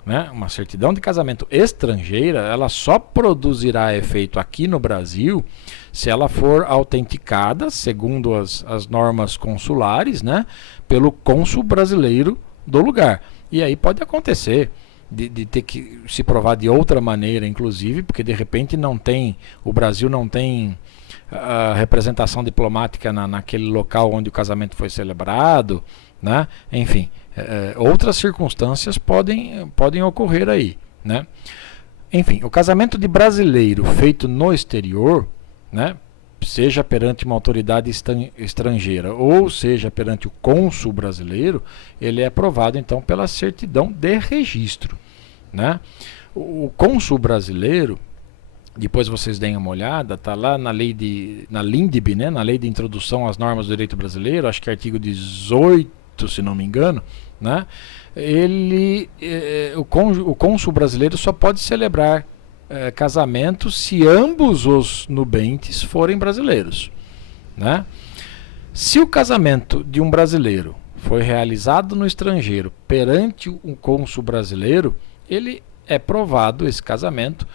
né, uma certidão de casamento estrangeira, ela só produzirá efeito aqui no Brasil se ela for autenticada, segundo as normas consulares, né, pelo cônsul brasileiro do lugar. E aí pode acontecer de ter que se provar de outra maneira, inclusive, porque de repente o Brasil não tem a representação diplomática naquele local onde o casamento foi celebrado, né? Enfim, outras circunstâncias podem ocorrer aí, né? Enfim, o casamento de brasileiro feito no exterior, né, seja perante uma autoridade estrangeira ou seja perante o cônsul brasileiro, ele é aprovado então pela certidão de registro, né? O cônsul brasileiro, depois vocês deem uma olhada, está lá na LINDB, né, na Lei de Introdução às Normas do Direito Brasileiro, acho que é artigo 18, se não me engano, né? O cônsul brasileiro só pode celebrar casamento se ambos os nubentes forem brasileiros, né? Se o casamento de um brasileiro foi realizado no estrangeiro perante um cônsul brasileiro, ele é provado, esse casamento,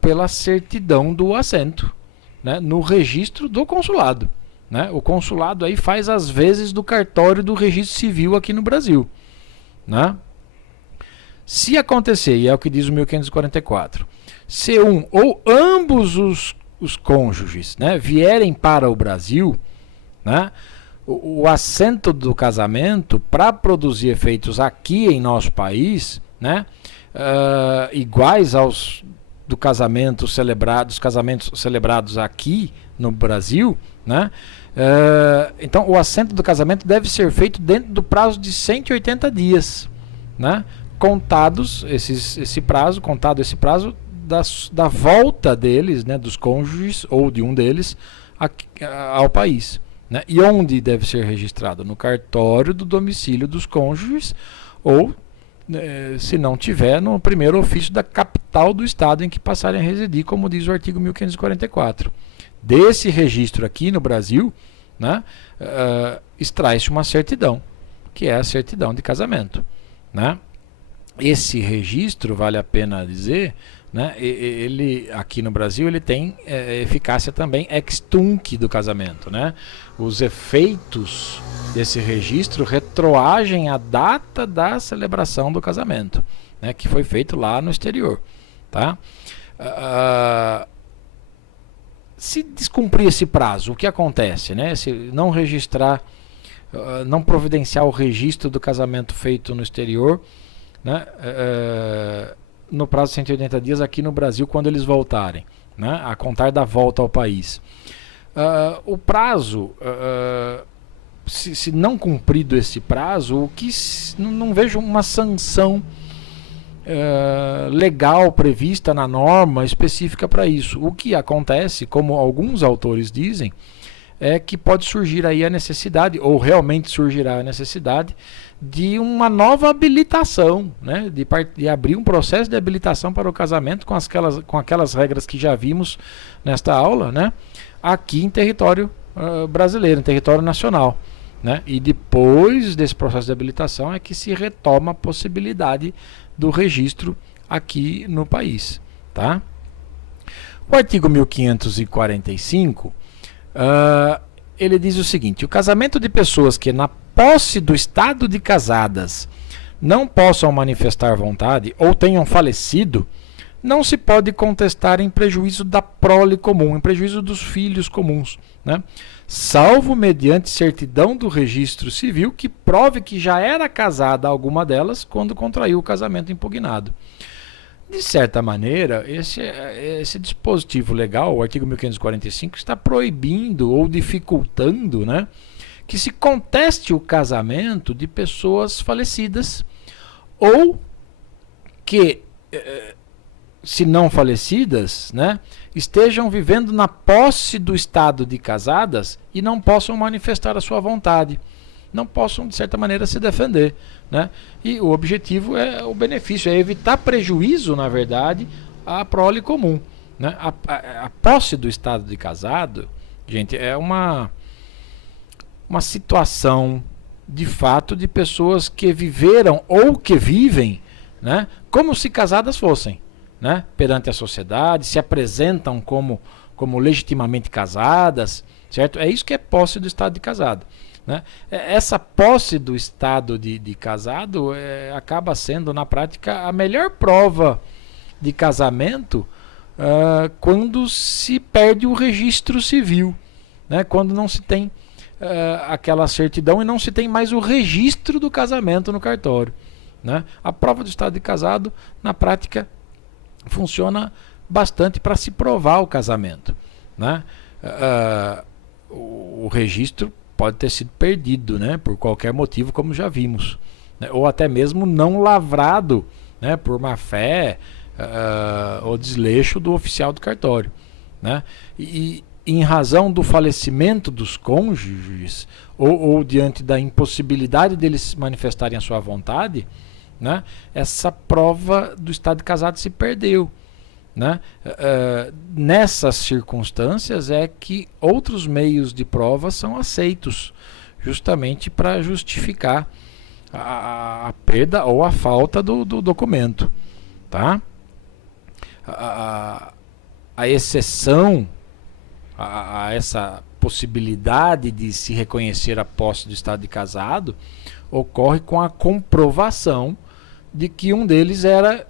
pela certidão do assento, né, no registro do consulado, né? O consulado aí faz as vezes do cartório do registro civil aqui no Brasil, né? Se acontecer, e é o que diz o 1544, se um ou ambos os cônjuges, né, vierem para o Brasil, né, o assento do casamento, para produzir efeitos aqui em nosso país, né, iguais aos dos casamentos celebrados aqui no Brasil, né, então o assento do casamento deve ser feito dentro do prazo de 180 dias, né, contado esse prazo da volta deles, né, dos cônjuges ou de um deles ao país, né? E onde deve ser registrado? No cartório do domicílio dos cônjuges ou, se não tiver, no primeiro ofício da capital do estado em que passarem a residir, como diz o artigo 1544. Desse registro aqui no Brasil, né, extrai-se uma certidão, que é a certidão de casamento, né? Esse registro, vale a pena dizer, né, ele aqui no Brasil ele tem eficácia também ex tunc do casamento, né? Os efeitos desse registro retroagem à data da celebração do casamento, né, que foi feito lá no exterior, tá? Se descumprir esse prazo, o que acontece, né? Se não registrar, não providenciar o registro do casamento feito no exterior, né, no prazo de 180 dias aqui no Brasil, quando eles voltarem, né, a contar da volta ao país. O prazo, se não cumprido esse prazo, não vejo uma sanção legal prevista na norma específica para isso. O que acontece, como alguns autores dizem, é que pode surgir aí a necessidade, ou realmente surgirá a necessidade, de uma nova habilitação, né? de abrir um processo de habilitação para o casamento com aquelas regras que já vimos nesta aula, né? Aqui em território brasileiro, em território nacional. Né? E depois desse processo de habilitação é que se retoma a possibilidade do registro aqui no país. Tá? O artigo 1545 ele diz o seguinte: o casamento de pessoas que na posse do estado de casadas não possam manifestar vontade ou tenham falecido, não se pode contestar em prejuízo da prole comum, em prejuízo dos filhos comuns, né? Salvo mediante certidão do registro civil que prove que já era casada alguma delas quando contraiu o casamento impugnado. De certa maneira, esse dispositivo legal, o artigo 1545, está proibindo ou dificultando, né, que se conteste o casamento de pessoas falecidas ou que, se não falecidas, né, estejam vivendo na posse do estado de casadas e não possam manifestar a sua vontade, não possam, de certa maneira, se defender, né? E o objetivo é o benefício, é evitar prejuízo, na verdade, à prole comum, né? A posse do estado de casado, gente, é uma situação, de fato, de pessoas que viveram ou que vivem, né, como se casadas fossem, né, perante a sociedade, se apresentam como legitimamente casadas, certo? É isso que é posse do estado de casado. Né? Essa posse do estado de casado acaba sendo, na prática, a melhor prova de casamento quando se perde o registro civil, né? Quando não se tem aquela certidão e não se tem mais o registro do casamento no cartório. Né? A prova do estado de casado, na prática, funciona bastante para se provar o casamento. Né? O registro pode ter sido perdido, né, por qualquer motivo, como já vimos, né, ou até mesmo não lavrado, né, por má fé ou desleixo do oficial do cartório. Né? E em razão do falecimento dos cônjuges ou diante da impossibilidade deles manifestarem a sua vontade, né, essa prova do estado de casado se perdeu. Né? Nessas circunstâncias é que outros meios de prova são aceitos, justamente para justificar a perda ou a falta do documento. Tá? A exceção a essa possibilidade de se reconhecer a posse do estado de casado ocorre com a comprovação de que um deles era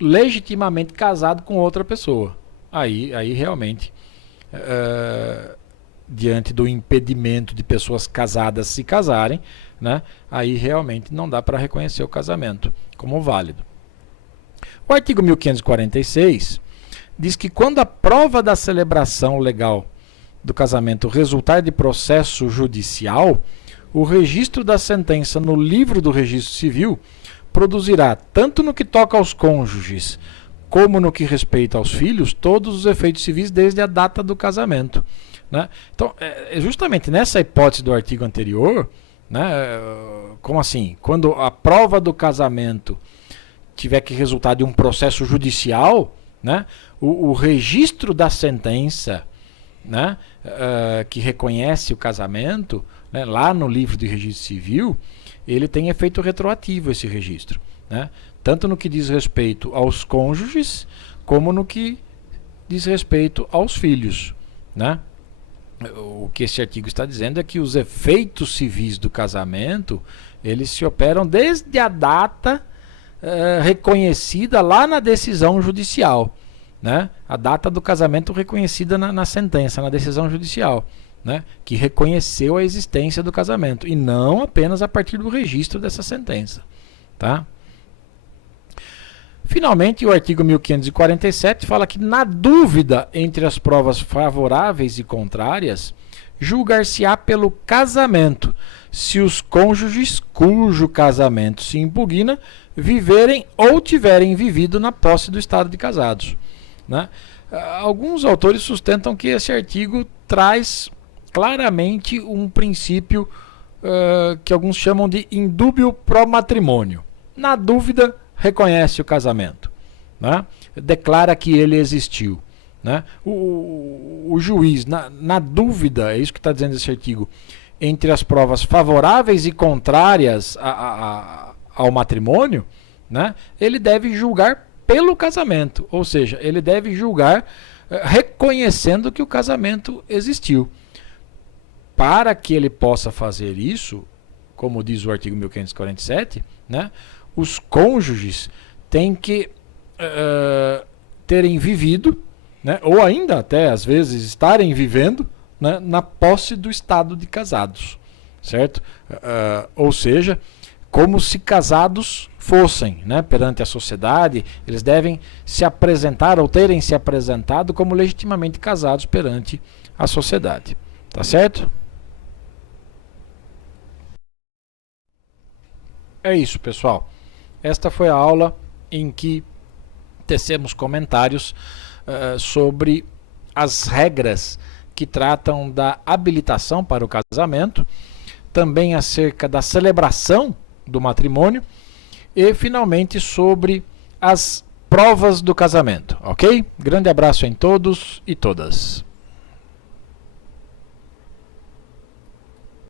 legitimamente casado com outra pessoa. Aí realmente, diante do impedimento de pessoas casadas se casarem, né, aí realmente não dá para reconhecer o casamento como válido. O artigo 1546 diz que quando a prova da celebração legal do casamento resultar de processo judicial, o registro da sentença no livro do registro civil produzirá, tanto no que toca aos cônjuges, como no que respeita aos filhos, todos os efeitos civis desde a data do casamento. Né? Então, justamente nessa hipótese do artigo anterior, né, como assim? Quando a prova do casamento tiver que resultar de um processo judicial, né, o registro da sentença, né, que reconhece o casamento, né, lá no livro de registro civil, ele tem efeito retroativo, esse registro, né? Tanto no que diz respeito aos cônjuges, como no que diz respeito aos filhos. Né? O que esse artigo está dizendo é que os efeitos civis do casamento, eles se operam desde a data reconhecida lá na decisão judicial. Né? A data do casamento reconhecida na sentença, na decisão judicial. Né, que reconheceu a existência do casamento e não apenas a partir do registro dessa sentença. Tá? Finalmente, o artigo 1547 fala que, na dúvida entre as provas favoráveis e contrárias, julgar-se-á pelo casamento, se os cônjuges cujo casamento se impugna viverem ou tiverem vivido na posse do estado de casados, né? Alguns autores sustentam que esse artigo traz claramente um princípio que alguns chamam de indúbio pro matrimônio. Na dúvida, reconhece o casamento, né? Declara que ele existiu, né? O juiz, na dúvida, é isso que está dizendo esse artigo, entre as provas favoráveis e contrárias ao matrimônio, né? Ele deve julgar pelo casamento, ou seja, ele deve julgar reconhecendo que o casamento existiu. Para que ele possa fazer isso, como diz o artigo 1547, né, os cônjuges têm que terem vivido, né, ou ainda até às vezes estarem vivendo, né, na posse do estado de casados, certo? Ou seja, como se casados fossem, né, perante a sociedade, eles devem se apresentar ou terem se apresentado como legitimamente casados perante a sociedade. Tá certo? É isso, pessoal. Esta foi a aula em que tecemos comentários sobre as regras que tratam da habilitação para o casamento, também acerca da celebração do matrimônio e, finalmente, sobre as provas do casamento, ok? Grande abraço em todos e todas.